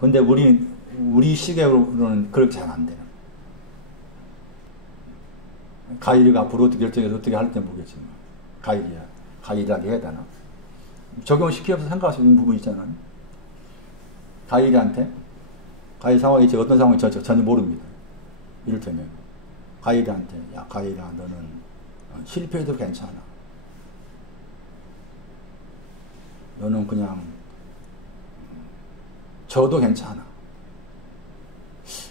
근데 우리 시각으로는 그렇게 잘 안 돼요. 가일이가 앞으로 어떻게 결정해서 어떻게 할지 모르겠지만, 가일이라게 해야 되나? 적용시켜서 생각할 수 있는 부분이 있잖아요. 가일이한테, 가일 상황이 어떤 상황인지 전혀 모릅니다. 이를테면, 가일이한테, 야, 가일아, 너는 실패해도 괜찮아. 너는 그냥, 져도 괜찮아.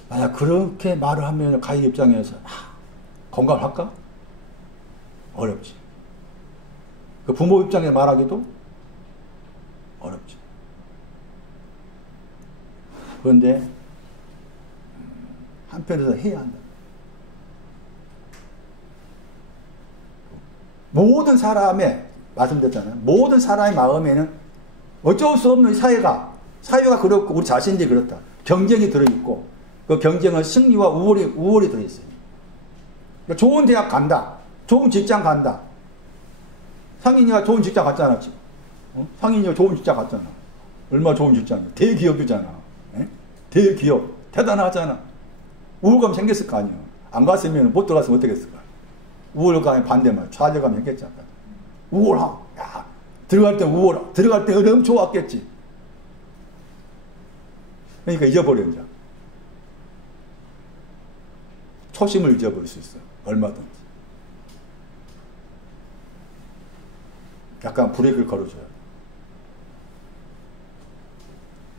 만약 그렇게 말을 하면 가일 입장에서, 공감을 할까? 어렵지. 그 부모 입장에 말하기도 어렵지. 그런데 한편에서 해야 한다. 모든 사람의, 말씀드렸잖아요. 모든 사람의 마음에는 어쩔 수 없는 사회가 그렇고 우리 자신들이 그렇다. 경쟁이 들어있고 그 경쟁은 승리와 우월이 들어있어요. 그러니까 좋은 대학 간다. 좋은 직장 간다. 상인이가 좋은 직장 갔잖아. 상인이가 좋은 직장 갔잖아. 얼마나 좋은 직장이야. 대기업이잖아. 에? 대기업. 대단하잖아. 우월감 생겼을 거 아니야. 안 갔으면 못 들어갔으면 어떻게 했을까. 우월감의 반대말. 좌절감 생겼잖아. 우월함. 야, 들어갈 때 우월함. 들어갈 때 너무 좋았겠지. 그러니까 잊어버려, 이제. 초심을 잊어버릴 수 있어요. 얼마든지. 약간 브레이크를 걸어줘야 돼.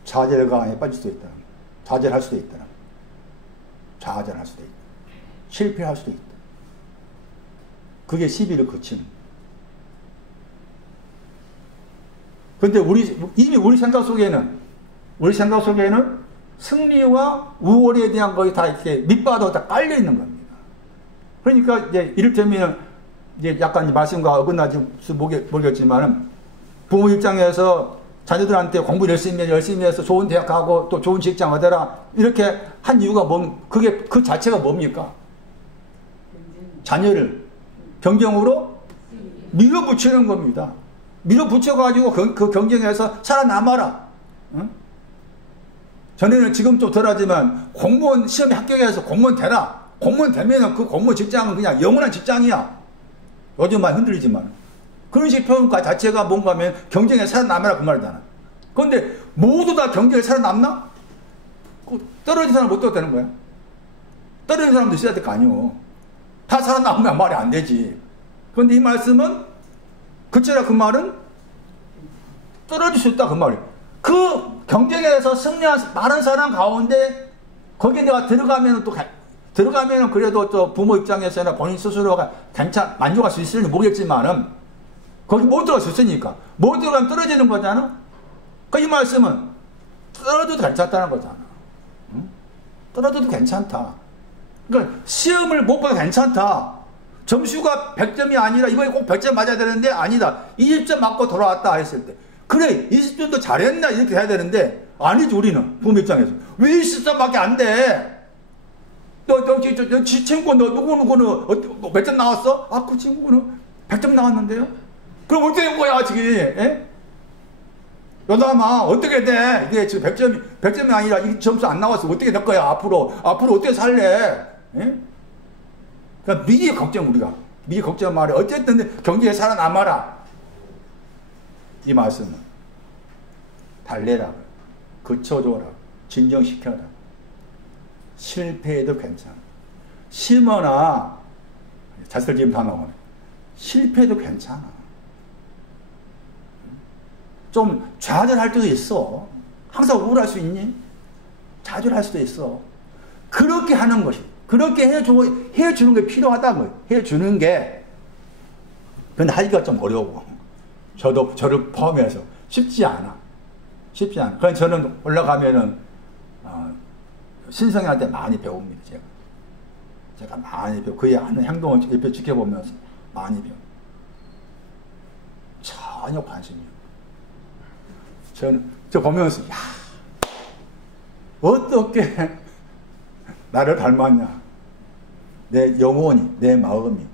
좌절감에 빠질 수 있다. 좌절할 수도 있다. 좌절할 수도 있다. 실패할 수도 있다. 그게 시비를 거치는. 근데 이미 우리 생각 속에는 승리와 우월에 대한 것이 다 이렇게 밑바닥 다 깔려 있는 겁니다. 그러니까 이제 이를테면 이제 약간 말씀과 어긋나지 모르겠지만은 부모 입장에서 자녀들한테 공부 열심히 해서 좋은 대학 가고 또 좋은 직장 얻어라 이렇게 한 이유가 그게 그 자체가 뭡니까? 자녀를 경쟁으로 밀어붙이는 겁니다. 밀어붙여가지고 그 경쟁에서 살아남아라. 응? 전에는 지금 좀 덜하지만 공무원 시험에 합격해서 공무원 되라. 공무원 되면은 그 공무원 직장은 그냥 영원한 직장이야. 요즘만 흔들리지만. 그런 식의 표현과 자체가 뭔가 하면 경쟁에 살아남아라 그 말이잖아. 그런데 모두 다 경쟁에 살아남나? 떨어진 사람 못 떠도 되는 거야. 떨어진 사람도 있어야 될 거 아니오. 다 살아남으면 말이 안 되지. 그런데 이 말씀은 그치라 그 말은 떨어질 수 있다 그 말이에요. 그 경쟁에서 승리한 많은 사람 가운데 거기에 내가 들어가면은 그래도 또 부모 입장에서나 본인 스스로가 만족할 수 있을지 모르겠지만은 거기 못 들어갈 수 있으니까 못 들어가면 떨어지는 거잖아. 그 이 말씀은 떨어져도 괜찮다는 거잖아. 응? 떨어져도 괜찮다. 그러니까 시험을 못 봐도 괜찮다. 점수가 100점이 아니라 이번에 꼭 100점 맞아야 되는데 아니다. 20점 맞고 돌아왔다 했을 때 그래 20점도 잘했나 이렇게 해야 되는데 아니지 우리는 부모 입장에서 왜 20점밖에 안 돼? 너 친구 너 누구는 몇 점 나왔어? 아 그 친구는 100점 나왔는데요? 그럼 어떻게 된 거야 지금? 에? 여담아 어떻게 돼? 이게 지금 100점이 아니라 이 점수 안 나왔어. 어떻게 될 거야 앞으로 어떻게 살래? 에? 그러니까 미리 걱정 우리가 미리 걱정 말해. 어쨌든 경제에 살아남아라. 이 말씀은 달래라, 그쳐줘라, 진정시켜라. 실패해도 괜찮아. 심어나 자살 지금 다 나오네. 실패해도 괜찮아. 좀 좌절할 때도 있어. 항상 우울할 수 있니? 좌절할 수도 있어. 그렇게 하는 것이 그렇게 해주는 게 필요하다고요. 해주는 게. 근데 하기가 좀 어려워. 저를 포함해서 쉽지 않아. 그래서 저는 올라가면은 신성이한테 많이 배웁니다. 제가 많이 배우고 그의 하는 행동을 옆에 지켜보면서 많이 배워. 전혀 관심이 없어요. 저 보면서 야 어떻게 나를 닮았냐. 내 영혼이 내 마음이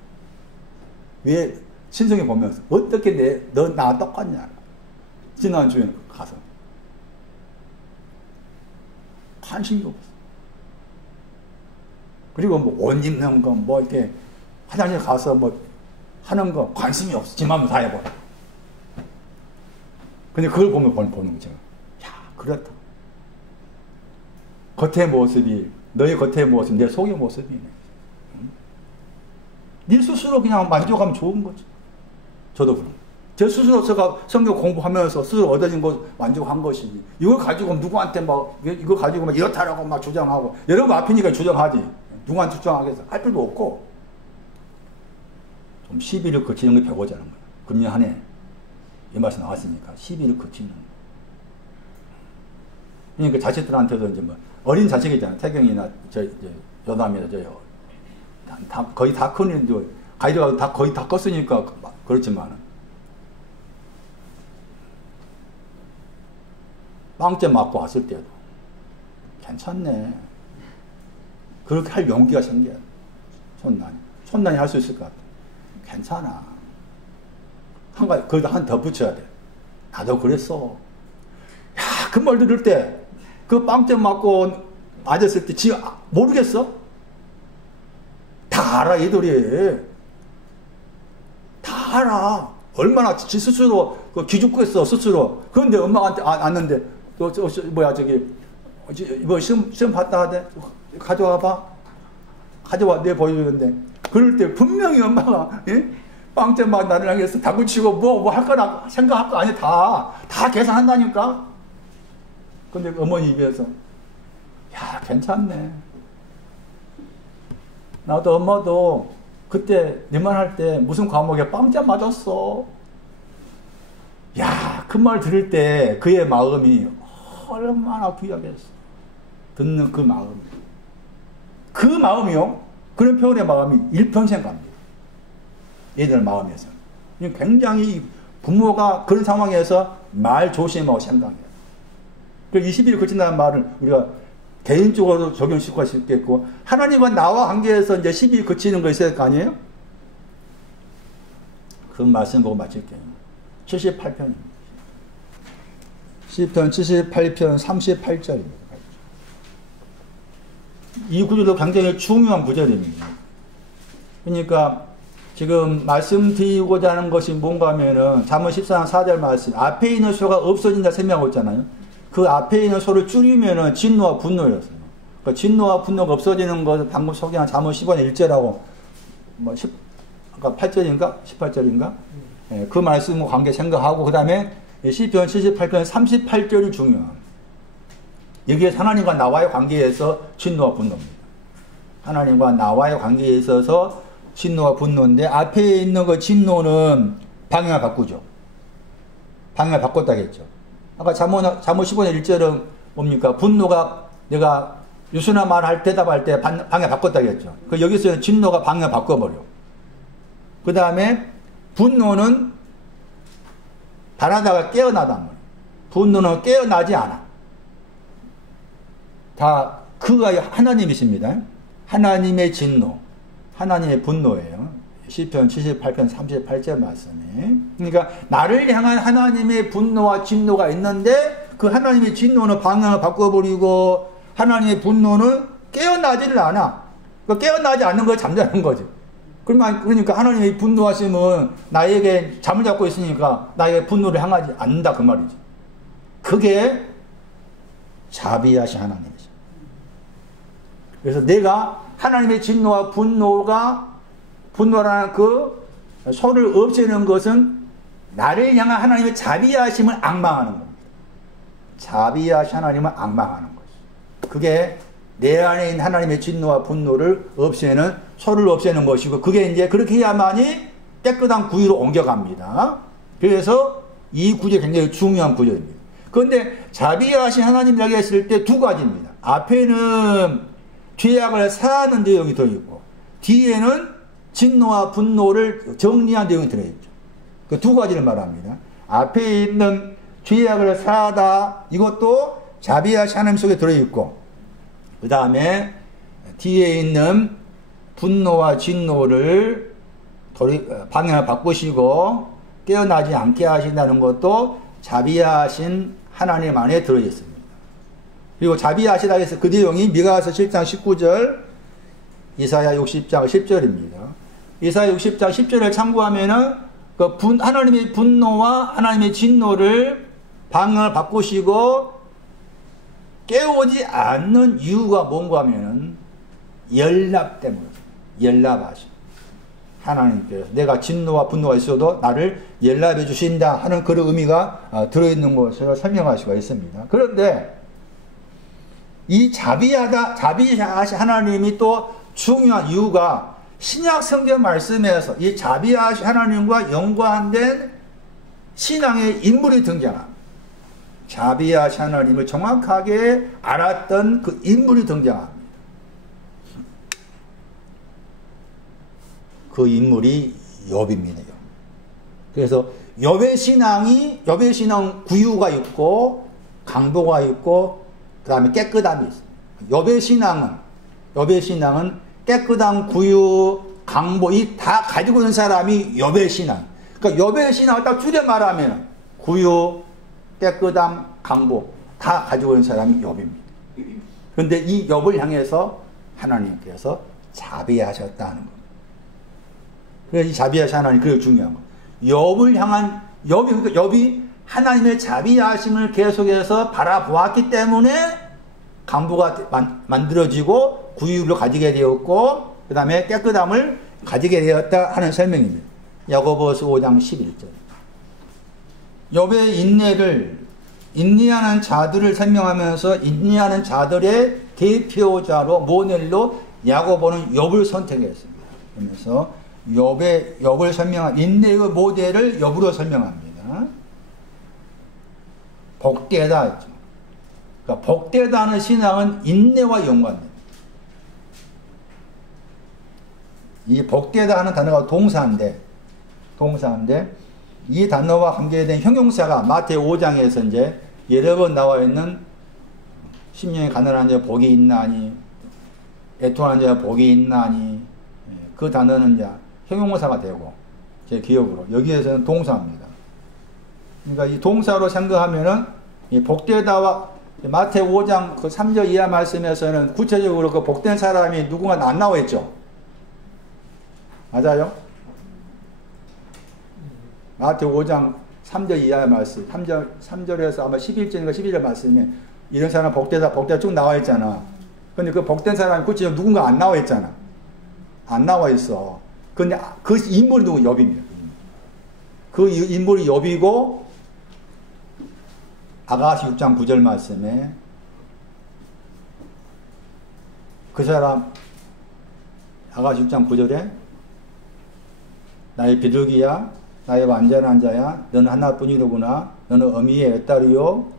왜 신성이 보면서 어떻게 너 나 똑같냐. 지난주에는 가서 관심이 없어. 그리고 뭐 옷 입는 거 뭐 이렇게 화장실 가서 뭐 하는 거 관심이 없어. 지 마음대로 다 해봐. 근데 그걸 보면 보는 거죠. 야 그렇다. 겉의 모습이 너의 겉의 모습 내 속의 모습이네. 응? 네 스스로 그냥 만족하면 좋은 거죠. 저도 그럼. 제 스스로 제가 성경 공부하면서 스스로 얻어진 것 만족한 것이지. 이걸 가지고 누구한테 이거 가지고 이렇다라고 막 주장하고 여러분 앞이니까 주장하지. 누구한테 주장하겠어? 할 필요도 없고. 좀 시비를 거치는 걸 배우자는 거예요. 금년 한 해. 이 말씀 나왔으니까 시비를 거치는 거예요. 그러니까 자식들한테도 이제 어린 자식이잖아요. 태경이나 여담이나 거의 다 큰 가이드가 거의 다 컸으니까 그렇지만 빵점 맞고 왔을 때도 괜찮네. 그렇게 할 용기가 생겨야 돼. 손난이 할 수 있을 것 같아. 괜찮아. 거기다 한 더 붙여야 돼. 나도 그랬어. 야, 그 말 들을 때, 그 빵점 맞았을 때, 모르겠어? 다 알아, 얘들이. 다 알아. 얼마나 지 스스로 기죽겠어, 스스로. 그런데 엄마한테 왔는데, 이거 시험 봤다 하대? 가져와봐. 가져와, 내 보여주는데. 그럴 때 분명히 엄마가, 예? 빵점 나를 향해서 다구치고 뭐 할 거라 생각할 거 아니야. 다 계산한다니까. 근데 어머니 입에서, 괜찮네. 나도 엄마도 그때 내 말 할 때 무슨 과목에 빵점 맞았어. 야, 그 말 들을 때 그의 마음이 얼마나 귀하겠어. 듣는 그 마음이. 그 마음이요. 그런 표현의 마음이 일평생 갑니다. 얘들 마음에서. 굉장히 부모가 그런 상황에서 말 조심하고 생각해요. 그 20일 거친다는 말을 우리가 개인적으로 적용시킬 수 있겠고, 하나님과 나와 관계에서 이제 10일 거치는 거 있어야 할 거 아니에요? 그 말씀 보고 마칠게요. 78편입니다. 시편 78편 38절입니다. 이 구절도 굉장히 중요한 구절입니다. 그러니까 지금 말씀드리고자 하는 것이 뭔가 하면은 잠언 14장 4절 말씀, 앞에 있는 소가 없어진다 설명하고 있잖아요. 그 앞에 있는 소를 줄이면은 진노와 분노였어요. 그러니까 진노와 분노가 없어지는 것을 방금 소개한 잠언 15장 1절하고 아까 8절인가? 18절인가? 예, 그 말씀과 관계 생각하고, 그 다음에 시편 78편 38절이 중요합니다. 여기에 하나님과 나와의 관계에서 진노와 분노입니다. 하나님과 나와의 관계에 있어서 진노와 분노인데, 앞에 있는 그 진노는 방향을 바꾸죠. 방향을 바꿨다겠죠. 아까 잠언 15장 1절은 뭡니까? 분노가 내가 유순한 말 대답할 때 방향 바꿨다겠죠. 그 여기서는 진노가 방향을 바꿔버려. 그 다음에 분노는 바라다가 깨어나단 말이에요. 분노는 깨어나지 않아. 다 그가 하나님이십니다. 하나님의 진노, 하나님의 분노예요. 시편 78편 38절 말씀이. 그러니까 나를 향한 하나님의 분노와 진노가 있는데, 그 하나님의 진노는 방향을 바꿔버리고 하나님의 분노는 깨어나지를 않아. 그러니까 깨어나지 않는 걸 잠자는 거죠. 그러니까 하나님의 분노하심은 나에게 잠을 잡고 있으니까 나에게 분노를 향하지 않는다 그 말이지. 그게 자비하신 하나님이죠. 그래서 내가 하나님의 진노와 분노라는 그 소를 없애는 것은 나를 향한 하나님의 자비하심을 앙망하는 겁니다. 자비하신 하나님을 앙망하는 것이죠. 그게 내 안에 있는 하나님의 진노와 분노를 없애는, 소를 없애는 것이고, 그게 이제 그렇게 해야만이 깨끗한 구유로 옮겨갑니다. 그래서 이 구절이 굉장히 중요한 구절입니다. 그런데 자비하신 하나님이라고 했을 때 두 가지입니다. 앞에는 죄악을 사하는 내용이 들어있고, 뒤에는 진노와 분노를 정리한 내용이 들어있죠. 그 두 가지를 말합니다. 앞에 있는 죄악을 사하다, 이것도 자비하신 하나님 속에 들어있고, 그 다음에 뒤에 있는 분노와 진노를 방향을 바꾸시고 깨어나지 않게 하신다는 것도 자비하신 하나님 안에 들어있습니다. 그리고 자비하시다 해서 그 내용이 미가서 7장 19절, 이사야 60장 10절입니다. 이사야 60장 10절을 참고하면은 그 하나님의 분노와 하나님의 진노를 방향을 바꾸시고 깨우지 않는 이유가 뭔가 하면은 연락 때문에, 연락하시. 하나님께서 내가 진노와 분노가 있어도 나를 연락해 주신다 하는 그런 의미가 들어있는 것을 설명할 수가 있습니다. 그런데 이 자비하신 하나님이 또 중요한 이유가 신약 성경 말씀에서 이 자비하신 하나님과 연관된 신앙의 인물이 등장합니다. 자비하신 하나님을 정확하게 알았던 그 인물이 등장합니다. 그 인물이 욥입니다. 그래서 욥의 신앙 구유가 있고 강도가 있고 그 다음에 깨끗함이 있습니다. 욥의 신앙은 깨끗한 구유, 강보 이 다 가지고 있는 사람이 욥의 신앙. 그러니까 욥의 신앙을 딱 줄여 말하면 구유, 깨끗함, 강보 다 가지고 있는 사람이 욥입니다. 그런데 이 욥을 향해서 하나님께서 자비하셨다는 겁니다. 그래서 이 자비하신 하나님 그게 중요한 거예요. 욥을 향한 욥이 하나님의 자비하심을 계속해서 바라보았기 때문에 강보가 만들어지고 구유를 가지게 되었고 그 다음에 깨끗함을 가지게 되었다 하는 설명입니다. 야고보서 5장 11절. 욥의 인내하는 자들을 설명하면서 인내하는 자들의 대표자로 모델로 야고보는 욥을 선택했습니다. 그러면서 욥을 설명한 인내의 모델을 욥으로 설명합니다. 복되다 했죠. 그러니까 복되다는 신앙은 인내와 연관됩니다. 이 복되다 하는 단어가 동사인데 이 단어와 관계된 형용사가 마태오 5장에서 이제 여러 번 나와 있는 심령이 가난한 자 복이 있나니, 애통하는 자 복이 있나니, 그 단어는 이제 형용사가 되고, 제 기억으로 여기에서는 동사입니다. 그러니까 이 동사로 생각하면은 이 복되다와 마태 5장 그 3절 이하 말씀에서는 구체적으로 그 복된 사람이 누군가 안 나와 있죠. 맞아요? 마태 5장 3절 이하의 말씀, 3절에서 아마 11절인가 11절 말씀에 이런 사람 복되다 쭉 나와 있잖아. 근데 그 복된 사람이 구체적으로 누군가 안 나와 있잖아. 안 나와 있어. 근데 그 인물이 누구? 욥입니다. 그 인물이 욥이고, 아가시 6장 9절 말씀에 그 사람, 아가시 6장 9절에 나의 비둘기야, 나의 완전한 자야, 너는 하나뿐이로구나, 너는 어미의 외딸이요,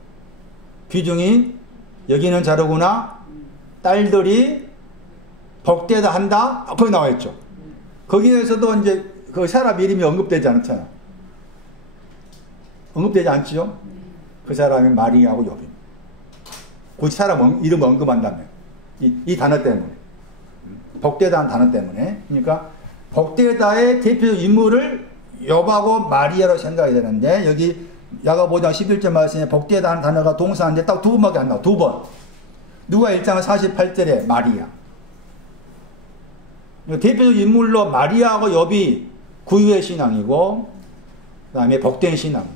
귀중히 여기는 자로구나, 딸들이 복되다 한다. 거기 나와 있죠. 거기에서도 이제 그 사람 이름이 언급되지 않잖아. 언급되지 않죠? 그 사람이 마리아하고 욥입니다. 그 사람 이름 언급한다면 이 단어 때문에, 복되다는 단어 때문에. 그러니까 복되다의 대표적 인물을 욥하고 마리아로 생각해야 되는데, 여기 야고보 5장 11절 말씀에 복되다는 단어가 동사인데 딱 두 번밖에 안 나와. 두 번. 누가 1장 48절에 마리아. 대표적 인물로 마리아하고 욥이 구유의 신앙이고, 그 다음에 복된 신앙.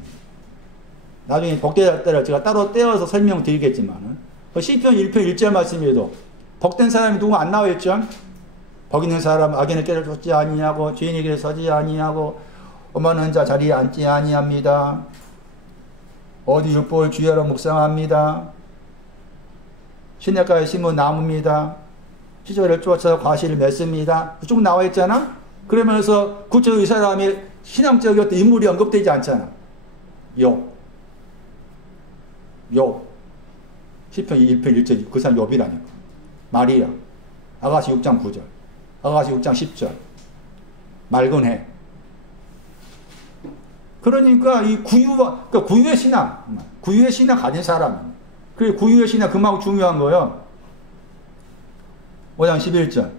나중에 복되다 때를 제가 따로 떼어서 설명드리겠지만, 시편 1편 1절 말씀에도 복된 사람이 누구 안 나와 있죠? 복 있는 사람 악인의 길을 쫓지 아니하고 죄인의 길에 서지 아니하고 오만한 자 자리에 앉지 아니합니다. 어디 율법을 주야로 묵상합니다. 시냇가에 심은 나무입니다. 시절을 쫓아 과실을 맺습니다. 쭉 나와 있잖아. 그러면서 구체적으로 이 사람이 신앙적인 어떤 인물이 언급되지 않잖아. 욥. 시편 1편 1절 그 사람 욥이라니까. 마리아. 아가시 6장 9절. 아가시 6장 10절. 맑은 해. 그러니까 이 그러니까 구유의 신앙 가진 사람. 그리고 구유의 신앙 그만큼 중요한 거예요. 5장 11절.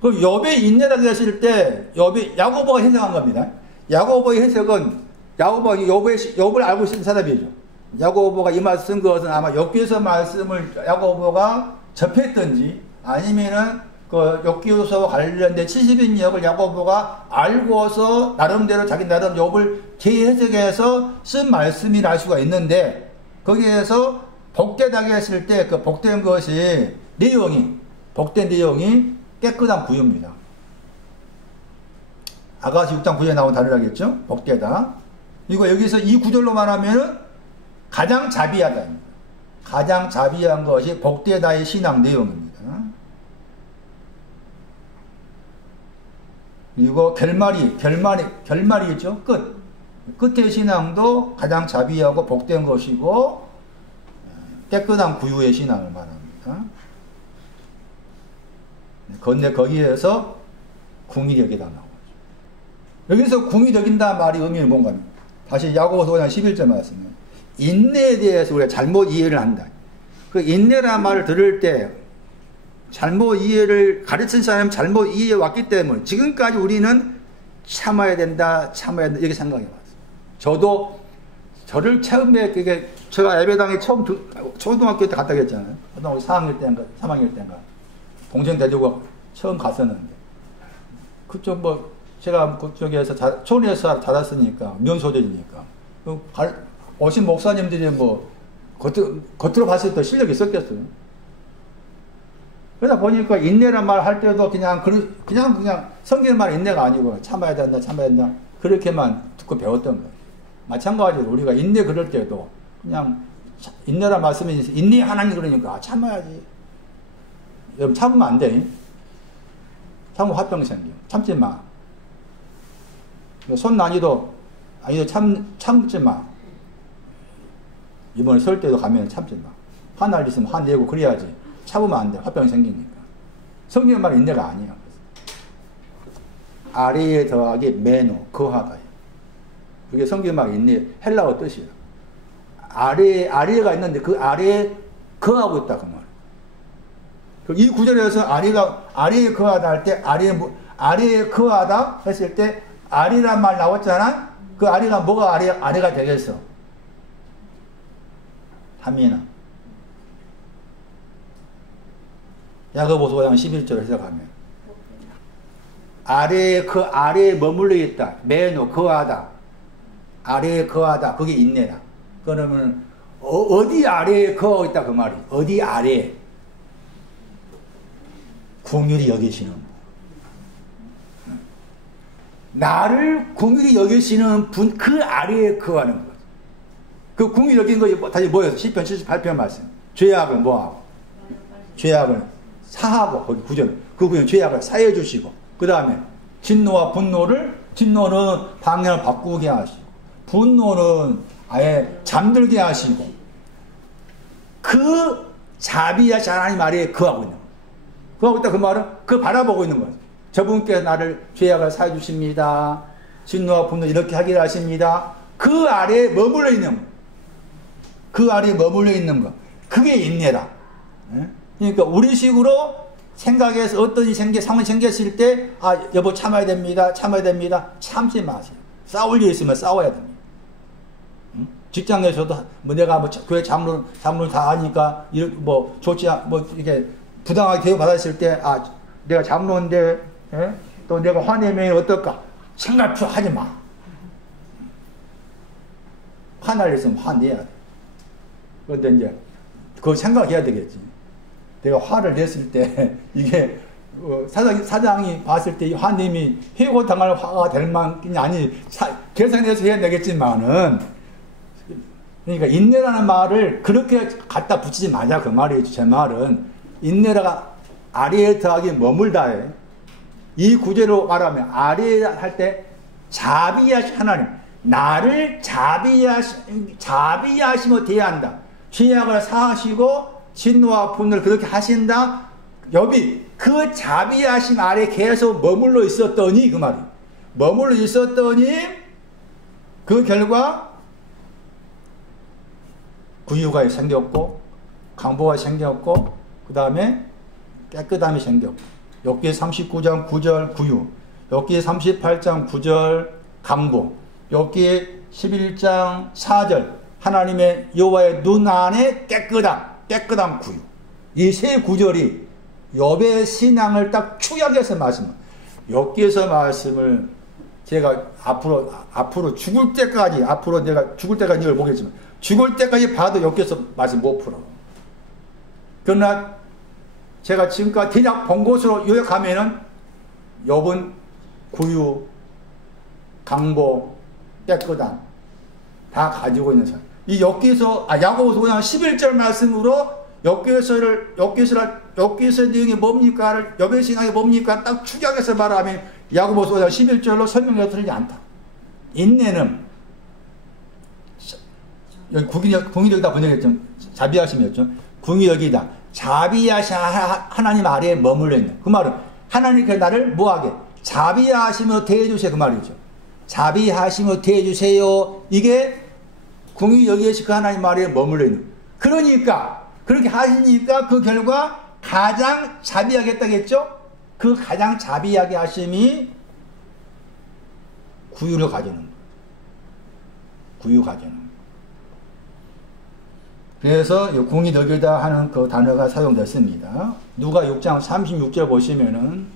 그 욥의 인내라고 했을 때 야고보가 해석한 겁니다. 야고보의 해석은 야고보가 욥을 알고 있는 사람이죠. 야고보가 이 말씀 쓴 것은 아마 욥기서 말씀을 야고보가 접했든지 아니면은 그 욥기서와 관련된 70인역을 야고보가 알고서 나름대로 자기 나름 욥을 재해석해서 쓴 말씀이라 할 수가 있는데, 거기에서 복되다게 했을 때 그 복된 것이 복된 내용이 깨끗한 구유입니다. 아가시 6장 9절에 나온 단어라겠죠? 복되다. 이거 여기서 이 구절로 말하면은 가장 자비하다. 가장 자비한 것이 복되다의 신앙 내용입니다. 그리고 결말이죠. 끝의 신앙도 가장 자비하고 복된 것이고 깨끗한 구유의 신앙을 말합니다. 그런데 거기에서 궁의력이다 나오죠. 여기서 궁의력인다 말이 의미는 뭔가? 다시 야고보서 5장 11절 말씀에 인내에 대해서 우리가 잘못 이해를 한다. 그 인내라는 말을 들을 때 잘못 이해를 가르친 사람이 잘못 이해해 왔기 때문에 지금까지 우리는 참아야 된다 이렇게 생각해 왔어요. 저를 처음에 제가 예배당에 초등학교 때 갔다 갔잖아요. 초등학교 4학년 때인가 3학년 때인가 동생 데리고 처음 갔었는데, 그쪽 제가 그쪽에서 촌에서 자랐으니까 면소들이니까 오신 목사님들이 겉으로 봤을 때 실력이 있었겠어요. 그러다 보니까 인내란 말 할 때도 그냥 성경 말 인내가 아니고 참아야 된다 그렇게만 듣고 배웠던 거예요. 마찬가지로 우리가 인내 그럴 때도 그냥 인내란 말씀이 인내 하나님 그러니까 참아야지. 여러분 참으면 안 돼. 참으면 화병 생겨. 참지 마. 손 난이도 참지 마. 이번에 설 때도 가면 참지 마. 화날 있으면 화내고 그래야지. 참으면 안 돼. 화병 생기니까. 성경의 말 인내가 아니야. 아래에 더하기 메노 거하다. 그게 성경의 말 인내 헬라어 뜻이야. 아래가 있는데 그 아래에 거하고 있다 그 말. 이 구절에서 아래에 거하다 할 때 아래에 거하다 했을 때 아래란 말 나왔잖아. 그 아래가 뭐가 아래가 되겠어? 하민아. 야고보서 5장 11절 해석하면 아래에 머물러 있다. 메노 거하다. 아래에 거하다. 그게 인내다. 그러면 어디 아래에 거하고 있다 그 말이. 어디 아래에? 긍휼히 여기시는 나를 긍휼히 여기시는 분 그 아래에 거하는 것. 그 긍휼히 여긴 거 다시 뭐였어? 시편 78편 말씀. 죄악을 뭐하고? 죄악을 사하고 거기 구절. 그 구절 죄악을 사해 주시고 그 다음에 진노는 방향을 바꾸게 하시고 분노는 아예 잠들게 하시고 그 자비하신 하나님 아래에 거하고 있는 거예요. 거하고 있다 그 말은 그 바라보고 있는 거예요. 저분께서 나를 죄악을 사해 주십니다. 진노와 분노 이렇게 하게 하십니다. 그 아래에 머물러 있는 거. 그 아래에 머물러 있는 거. 그게 인내다. 그러니까 우리식으로 생각해서 어떤 상황이 생겼을 때 여보 참아야 됩니다. 참지 마세요. 싸울 일 있으면 싸워야 됩니다. 직장에서도 내가 교회 장로 다 하니까 이렇게 부당하게 대우받았을 때 내가 장로인데 또 내가 화내면 어떨까? 생각 하지 마. 화날 일 있으면 화내야 돼. 그런데 이제 그거 생각해야 되겠지. 내가 화를 냈을 때 이게 사장이 봤을 때 이 화님이 해고당할 화가 될 만큼이 아니 계산해서 해야 되겠지만은 그러니까 인내라는 말을 그렇게 갖다 붙이지 마자 그 말이지. 제 말은 인내가 아래에 더하기 머물다에 이 구제로 말하면 아래에 할 때 자비하신 하나님 나를 자비하시며 대한다. 죄악을 사하시고 진노와 분노를 그렇게 하신다. 여비 그 자비하심 아래 계속 머물러 있었더니 그 말이 머물러 있었더니 그 결과 구유가 생겼고 강보가 생겼고 그 다음에 깨끗함이 생겼고 욥기 39장 9절 구유 욥기 38장 9절 강보 욥기 11장 4절 하나님의 여호와의 눈 안에 깨끗함 구유 이 세 구절이 욥의 신앙을 딱 축약해서 말씀을 욥기에서 말씀을 제가 앞으로 죽을 때까지 앞으로 내가 죽을 때까지 이걸 보겠지만 죽을 때까지 봐도 욥기에서 말씀 못 풀어. 그러나 제가 지금까지 대략 본 것으로 요약하면은 욥은 구유, 강보, 깨끗함 다 가지고 있는 사람. 이 욥기에서 야고보서 5장 11절 말씀으로 욥기서의 내용이 뭡니까? 욥의 신앙이 뭡니까? 딱 축약해서 말하면 야고보서 5장 11절로 설명해 드리지 않다. 인내는 여기 궁의력이다 번역했죠. 자비하심이었죠. 궁의력이다. 자비하신 하나님 아래에 머물러 있는. 그 말은 하나님께서 나를 뭐하게? 자비하시며 대해주세요. 그 말이죠. 자비하시며 대해주세요. 이게 궁의력이신 그 하나님 아래에 머물러 있는. 그러니까 그렇게 하시니까 그 결과 가장 자비하겠다겠죠? 그 가장 자비하게 하심이 구유를 가지는 거예요. 구유 가지는 거예요. 그래서 궁이 덕이다 하는 그 단어가 사용됐습니다. 누가 6장 36절 보시면은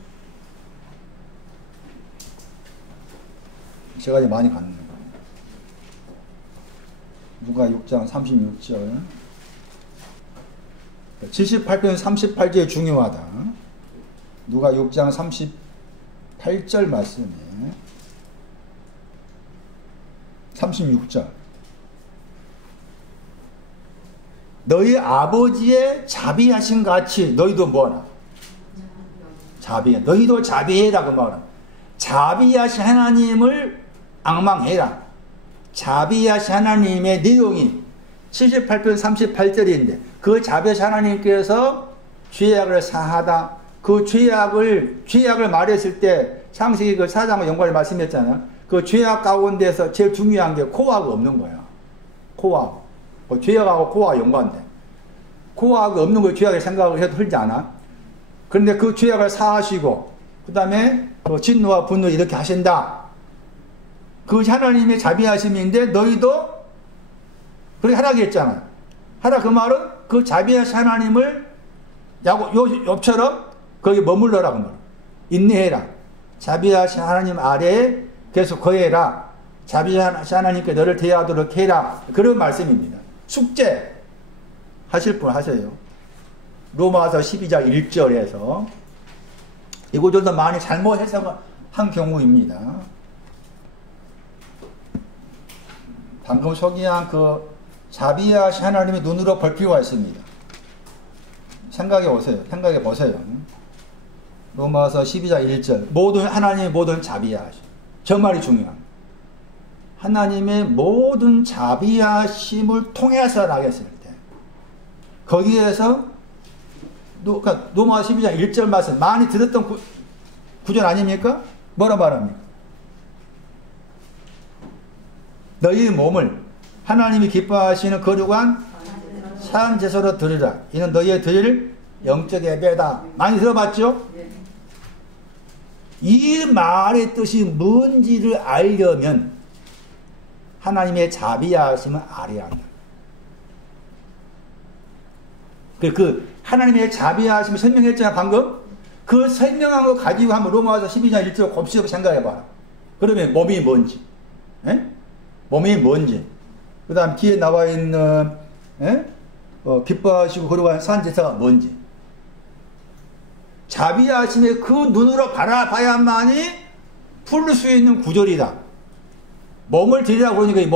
시간이 많이 갔네요. 누가 6장 36절 78편 38절이 중요하다. 누가 6장 38절 말씀에 36절 너희 아버지의 자비하신 같이 너희도 뭐하나? 자비해. 너희도 자비해라 그 말은. 자비하신 하나님을 앙망해라. 자비하신 하나님의 내용이 78편 38절인데 그 자비하신 하나님께서 죄악을 사하다. 그 죄악을 말했을 때 창세기 그 4장과 연관을 말씀했잖아요. 그 죄악 가운데서 제일 중요한 게 코어가 없는 거야. 코어. 죄악하고 코어가 연관돼. 코어가 없는 거 죄악의 생각을 해도 흘지 않아. 그런데 그 죄악을 사하시고 그 다음에 진노와 분노 이렇게 하신다. 그 하나님의 자비하심인데 너희도 그렇게 하라고 했잖아요. 하라 그 말은 그 자비하신 하나님을 욥처럼 거기 머물러라 그 말. 인내해라. 자비하신 하나님 아래에 계속 거해라. 자비하신 하나님께 너를 대하도록 해라. 그런 말씀입니다. 숙제 하실 분 하세요. 로마서 12장 1절에서 이 구절도 많이 잘못 해석한 경우입니다. 방금 소개한 그 자비하신 하나님의 눈으로 볼 필요가 있습니다. 생각해 보세요. 로마서 12장 1절 하나님의 모든 자비하심. 저 말이 중요합니다. 하나님의 모든 자비하심을 통해서 나겠을 때 거기에서 그러니까 로마서 12장 1절 말씀 많이 들었던 구절 아닙니까? 뭐라 말합니까? 너희 몸을 하나님이 기뻐하시는 거룩한 산 제사로 드리라. 이는 너희의 드릴 영적 예배다. 많이 들어봤죠? 이 말의 뜻이 뭔지를 알려면 하나님의 자비하심을 알아야 한다. 그 하나님의 자비하심을 설명했잖아 방금. 그 설명한 거 가지고 한번 로마서 12장 1절 곱씹어 생각해봐라. 그러면 몸이 뭔지, 몸이 뭔지, 그 다음 뒤에 나와 있는 기뻐하시고 거룩한 산제사가 뭔지, 자비하심의 그 눈으로 바라봐야만이 풀 수 있는 구절이다. 몸을 들이라고 그러니까 이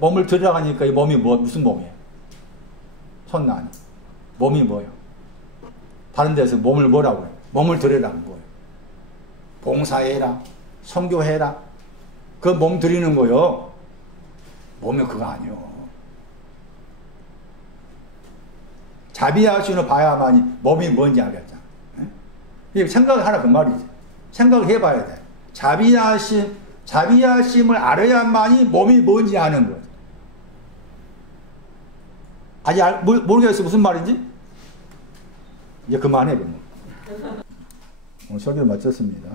몸을 들이라고 하니까 이 몸이 무슨 몸이에요? 손나니. 몸이 뭐예요? 다른 데서 몸을 뭐라고 해요? 몸을 들이라고 뭐예요? 봉사해라. 선교해라. 그 몸 들이는 거요. 몸이 그거 아니요. 자비하심을 봐야만이 몸이 뭔지 알겠잖아. 생각을 하라 그 말이지. 생각을 해봐야 돼. 자비하심을 알아야만이 몸이 뭔지 아는 거예요. 아직 모르겠어 무슨 말인지? 이제 그만해 그럼. 오늘 설교를 마쳤습니다.